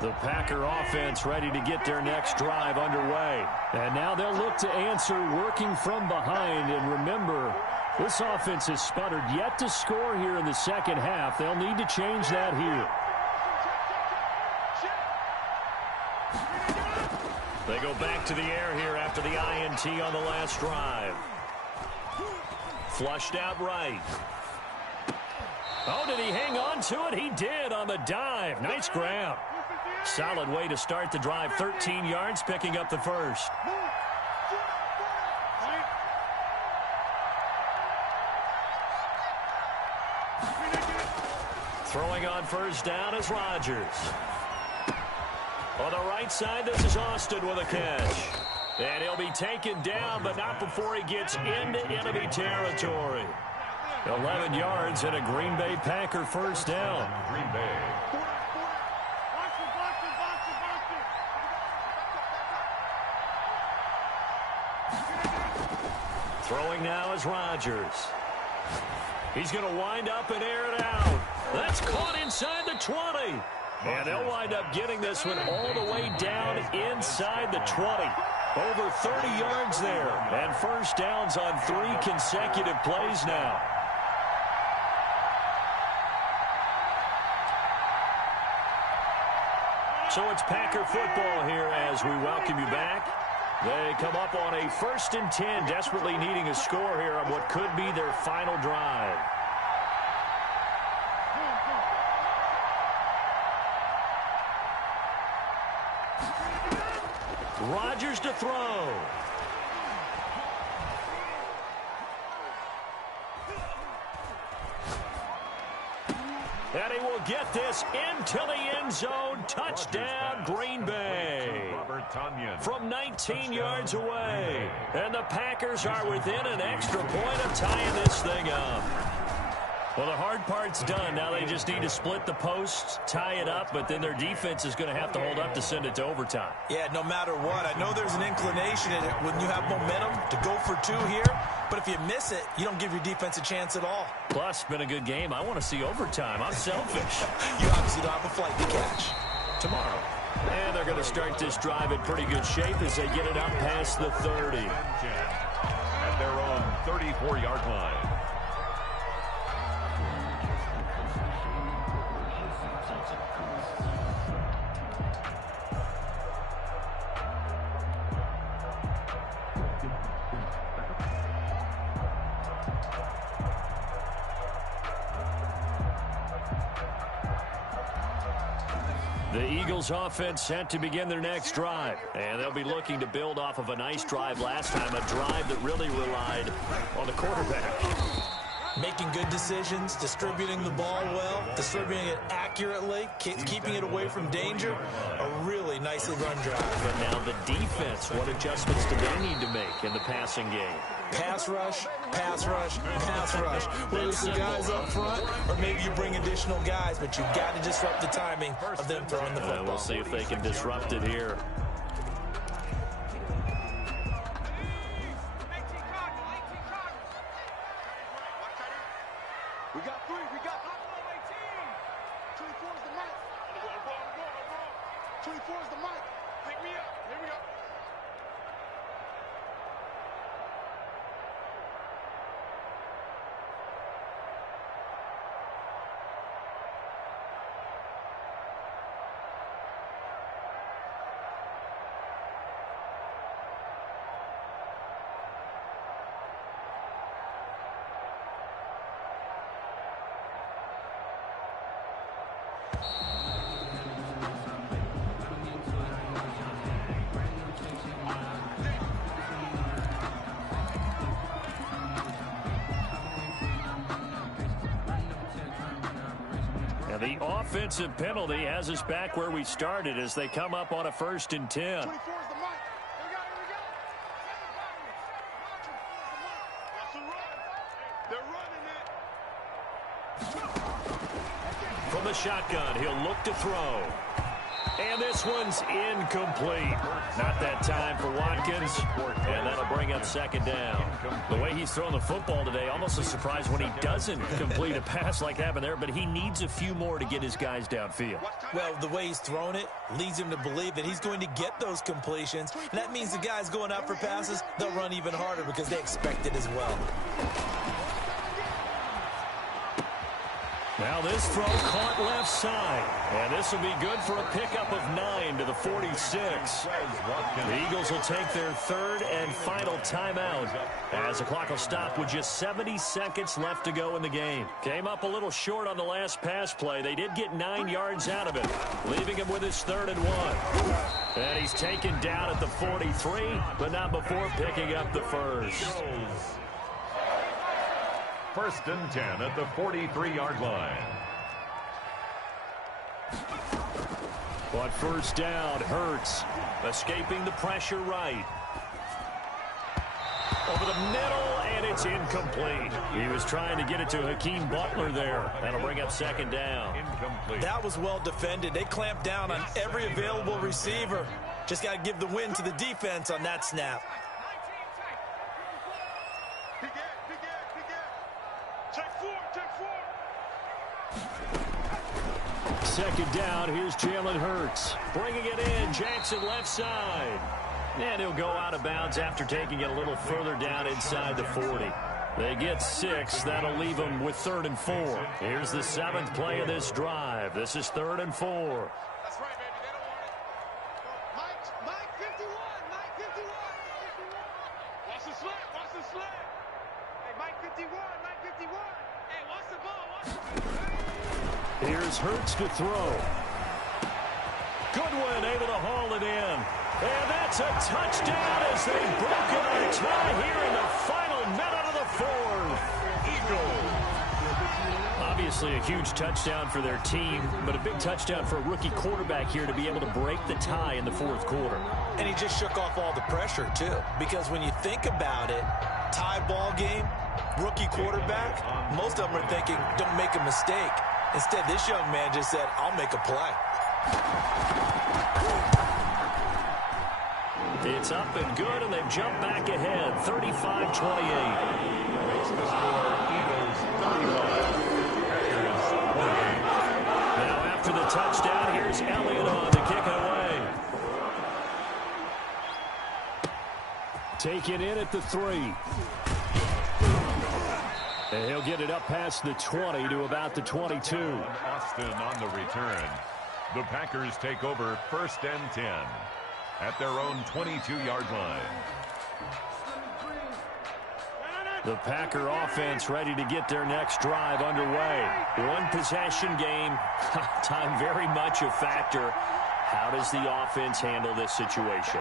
The Packer offense ready to get their next drive underway. And now they'll look to answer working from behind. And remember, this offense has sputtered yet to score here in the second half. They'll need to change that here. They go back to the air here after the INT on the last drive. Flushed out right. Oh, did he hang on to it? He did on the dive. Nice grab. Solid way to start the drive. 13 yards, picking up the first. Throwing on first down is Rodgers. On the right side, this is Austin with a catch. And he'll be taken down, but not before he gets into enemy territory. 11 yards and a Green Bay Packer first down. Green Bay. Throwing now is Rodgers. He's going to wind up and air it out. That's caught inside the 20. And they'll wind up getting this one all the way down inside the 20. Over 30 yards there. And first downs on 3 consecutive plays now. So it's Packer football here as we welcome you back. They come up on a 1st and 10, desperately needing a score here on what could be their final drive. Rodgers to throw. And he will get this into the end zone. Touchdown, Green Bay. From 19 yards away. And the Packers are within an extra point of tying this thing up. Well, the hard part's done. Now they just need to split the posts, tie it up, but then their defense is going to have to hold up to send it to overtime. Yeah, no matter what. I know there's an inclination in it when you have momentum to go for two here, but if you miss it, you don't give your defense a chance at all. Plus, it's been a good game. I want to see overtime. I'm selfish. You obviously don't have a flight to catch. Tomorrow. And they're going to start this drive in pretty good shape as they get it up past the 30. At their own 34-yard line. The Eagles offense set to begin their next drive. And they'll be looking to build off of a nice drive last time, a drive that really relied on the quarterback. Making good decisions, distributing the ball well, distributing it accurately, keeping it away from danger. A really nicely run drive. But now the defense, what adjustments do they need to make in the passing game? Pass rush, pass rush, pass rush. Whether it's the guys up front or maybe you bring additional guys, but you've got to disrupt the timing of them throwing the football. We'll see if they can disrupt it here. We got three. We got 24 is the mic. 24 is the mic. Pick me up. Here we go. The offensive penalty has us back where we started as they come up on a 1st and 10. 24 is the mic. Here we go. Watch the run. They're running it. From the shotgun, he'll look to throw. And this one's incomplete. Not that time for Watkins. And that'll bring up 2nd down. The way he's thrown the football today, almost a surprise when he doesn't complete a pass like happened there, but he needs a few more to get his guys downfield. Well, the way he's thrown it leads him to believe that he's going to get those completions. And that means the guys going out for passes, they'll run even harder because they expect it as well. Now this throw caught left side. And this will be good for a pickup of 9 to the 46. The Eagles will take their 3rd and final timeout as the clock will stop with just 70 seconds left to go in the game. Came up a little short on the last pass play. They did get 9 yards out of it, leaving him with his 3rd and 1. And he's taken down at the 43, but not before picking up the first. 1st and 10 at the 43-yard line. But 1st down, Hurts escaping the pressure right. Over the middle, and it's incomplete. He was trying to get it to Hakeem Butler there. That'll bring up 2nd down. Incomplete. That was well defended. They clamped down on every available receiver. Just got to give the win to the defense on that snap. Second down, here's Jalen Hurts. Bringing it in, Jackson left side. And he'll go out of bounds after taking it a little further down inside the 40. They get 6. That'll leave them with 3rd and 4. Here's the 7th play of this drive. This is 3rd and 4. That's right, baby. They don't want it. Mike 51. Mike 51. Watch the slant. Watch the slant. Hey, Mike 51. Mike 51. Hey, watch the ball. Watch the ball. Here's Hurts to throw. Goodwin able to haul it in. And that's a touchdown as they broke it on time here in the final minute of the 4th. Eagles. Obviously a huge touchdown for their team, but a big touchdown for a rookie quarterback here to be able to break the tie in the fourth quarter. And he just shook off all the pressure, too. Because when you think about it, tie ball game, rookie quarterback, most of them are thinking, don't make a mistake. Instead, this young man just said, I'll make a play. It's up and good, and they've jumped back ahead, 35-28. Makes the score Eagles 35. Packers 28. Now after the touchdown, here's Elliott on to kick it away. Take it in at the 3. And he'll get it up past the 20 to about the 22. Austin on the return. The Packers take over 1st and 10 at their own 22-yard line. The Packer offense ready to get their next drive underway. One possession game. Time very much a factor. How does the offense handle this situation?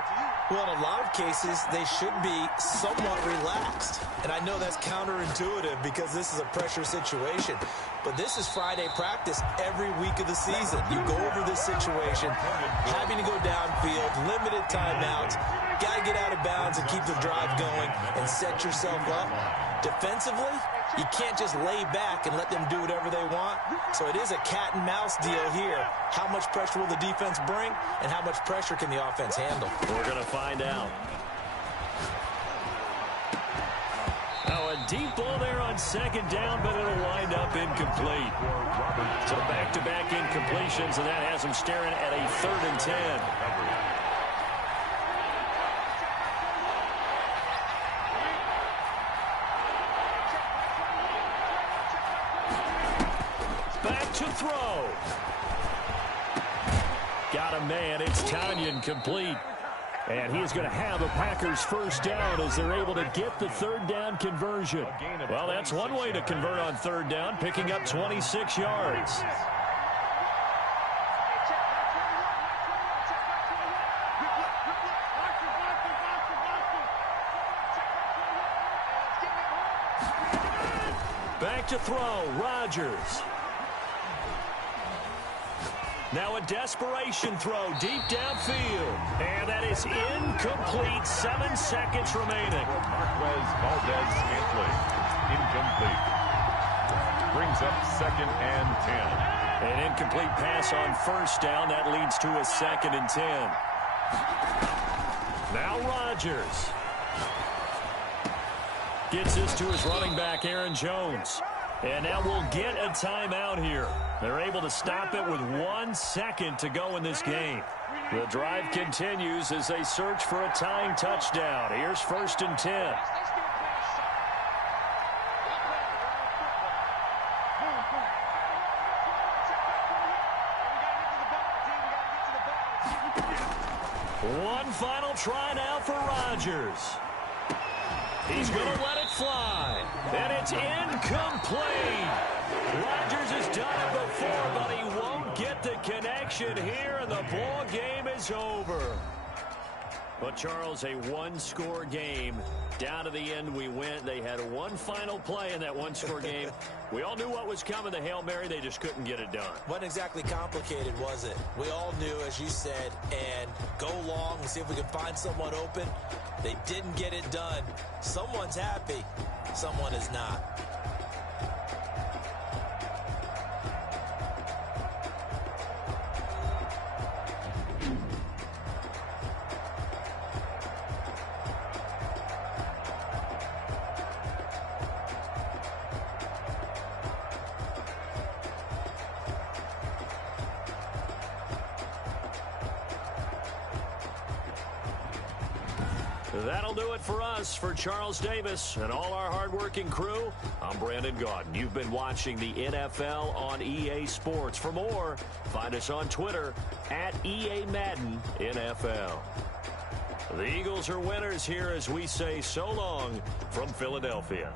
Well, in a lot of cases, they should be somewhat relaxed. And I know that's counterintuitive because this is a pressure situation. But this is Friday practice every week of the season. You go over this situation, having to go downfield, limited timeouts, got to get out of bounds and keep the drive going and set yourself up. Defensively, you can't just lay back and let them do whatever they want. So it is a cat and mouse deal here. How much pressure will the defense bring, and how much pressure can the offense handle? We're going to find out. Now a deep ball there on 2nd down, but it'll wind up incomplete. So back-to-back incompletions, and that has them staring at a 3rd and 10. To throw. Got a man. It's Tanyan complete. And he is going to have a Packers 1st down as they're able to get the 3rd down conversion. Well, that's one way to convert on 3rd down, picking up 26 yards. Back to throw. Rodgers. Now a desperation throw deep downfield. And that is incomplete. 7 seconds remaining. Marquez Valdez-Scantling. Incomplete. Brings up 2nd and 10. An incomplete pass on 1st down. That leads to a 2nd and 10. Now Rodgers. Gets this to his running back, Aaron Jones. And now we'll get a timeout here. They're able to stop it with 1 second to go in this game. The drive continues as they search for a tying touchdown. Here's 1st and 10. One final try now for Rodgers. He's going to let it fly. And it's incomplete. Rodgers has done it before, but he won't get the connection here, and the ball game is over. But, Charles, a one-score game. Down to the end we went. They had one final play in that one-score game. We all knew what was coming, the Hail Mary. They just couldn't get it done. Wasn't exactly complicated, was it? We all knew, as you said, and go long and see if we can find someone open. They didn't get it done. Someone's happy. Someone is not. That'll do it for us. For Charles Davis and all our hardworking crew, I'm Brandon Gaudin. You've been watching the NFL on EA Sports. For more, find us on Twitter at EA Madden NFL. The Eagles are winners here as we say so long from Philadelphia.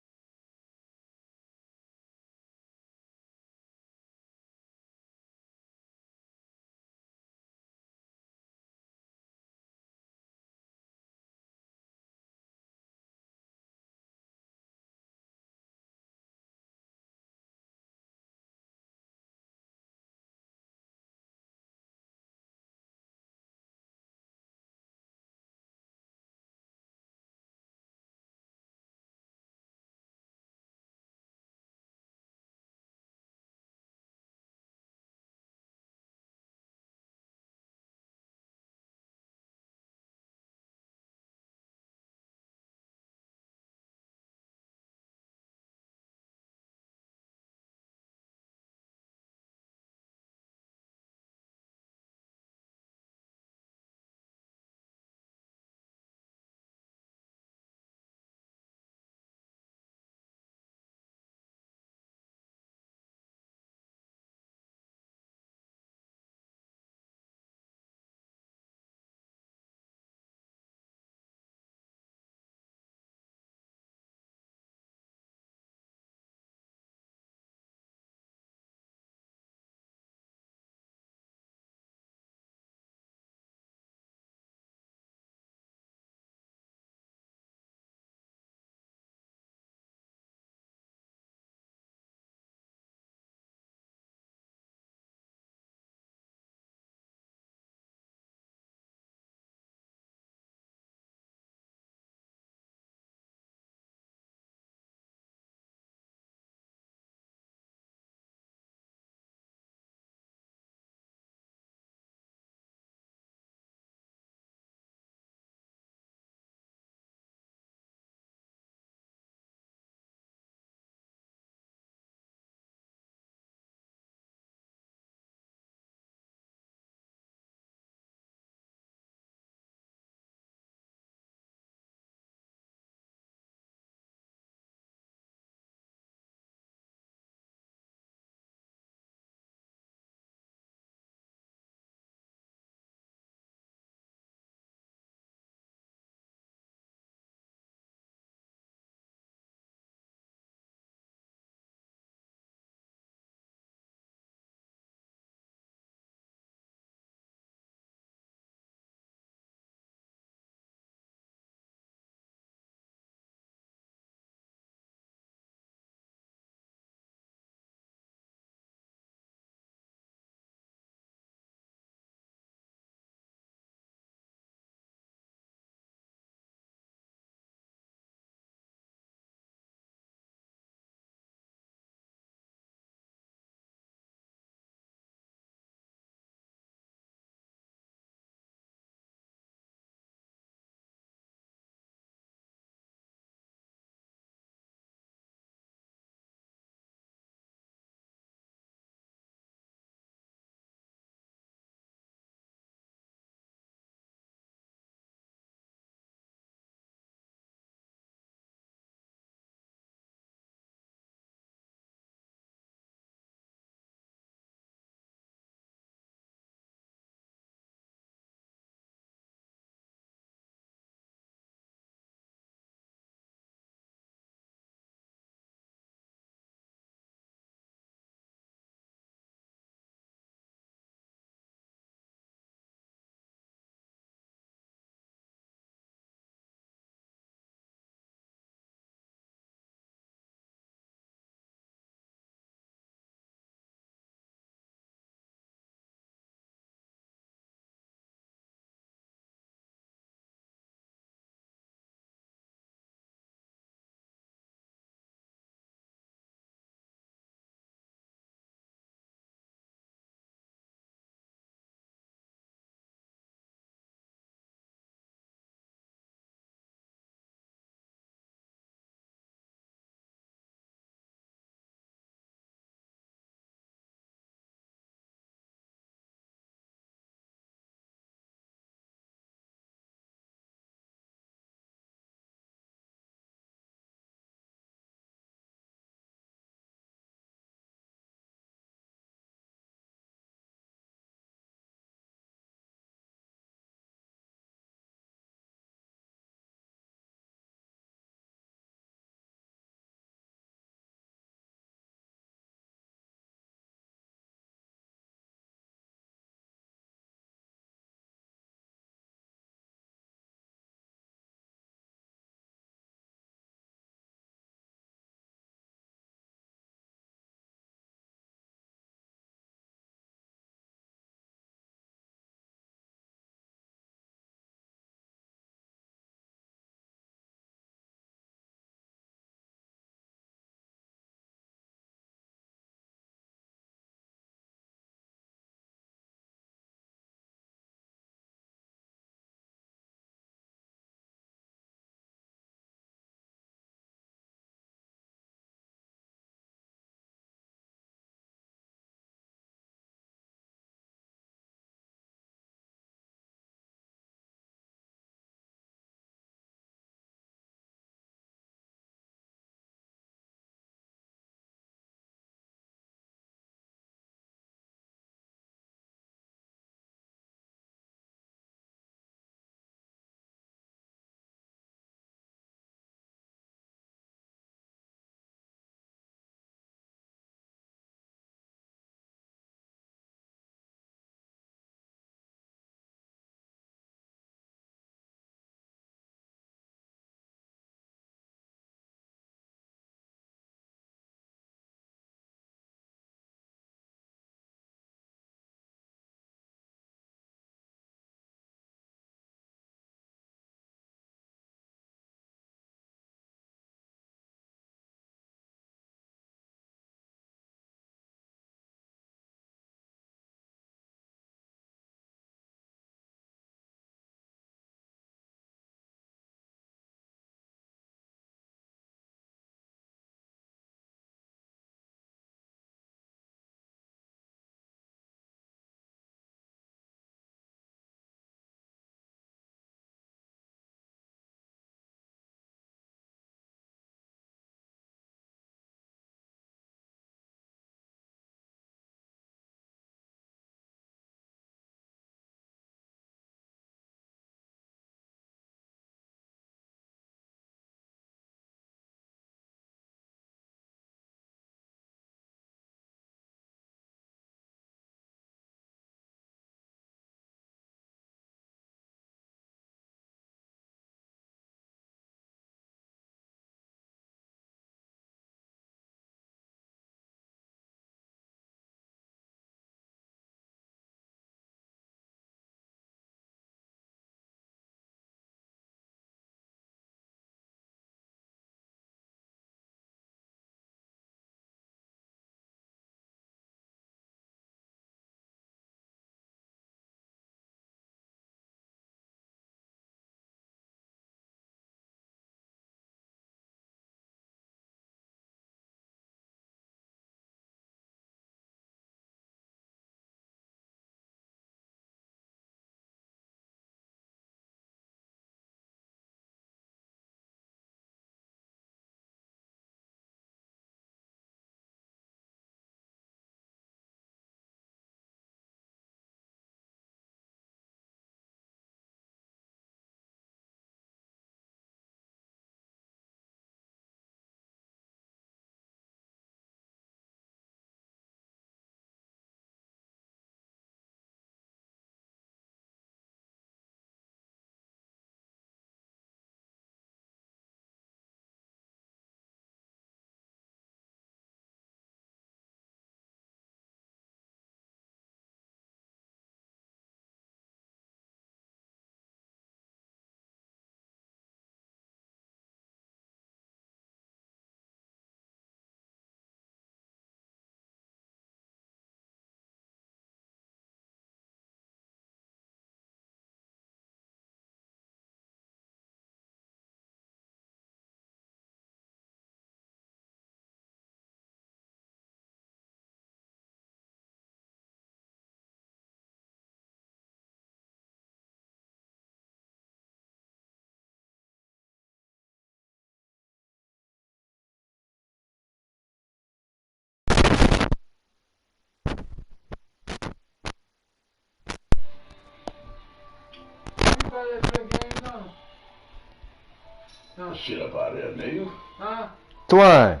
Huh? Shit up out there, nigga. Huh? Twine.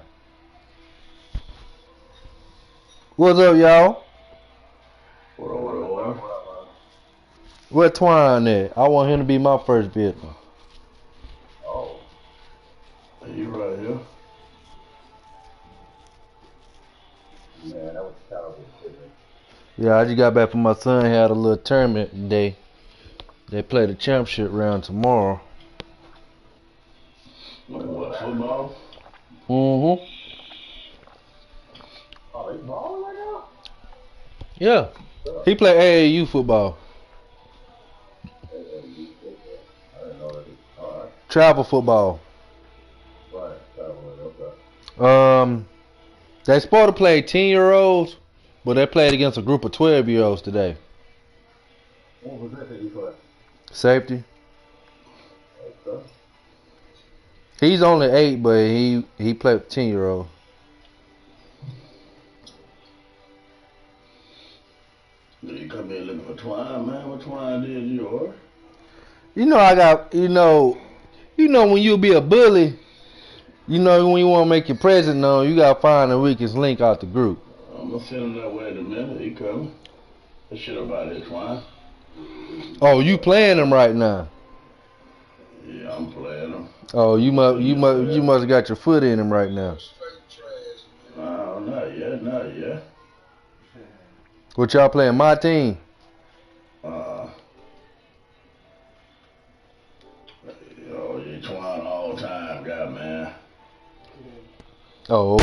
What's up, y'all? What? Where Twine at? I want him to be my first victim. Oh. You right here. Man, that was terrible shit. Yeah, I just got back from my son. Had a little tournament today. They play the championship round tomorrow. What, football? Mm-hmm. Oh, they balling right now? Yeah. He play AAU football. I didn't know that. All right. Travel football. Right. Okay. They supposed to play 10-year-olds, but they played against a group of 12-year-olds today. What was that you played? Safety. Okay. He's only 8, but he played with 10-year-olds. You come here looking for Twine, man. What Twine did you, or? When you be a bully, when you want to make your presence known, you got to find the weakest link out the group. I'm going to send him that way in a minute. He coming. That shit about it, Twine. Oh, you playing him right now? Yeah, I'm playing him. Oh, you must have got your foot in him right now. No, not yet. What y'all playing? My team? You Twine all time guy, man. Oh,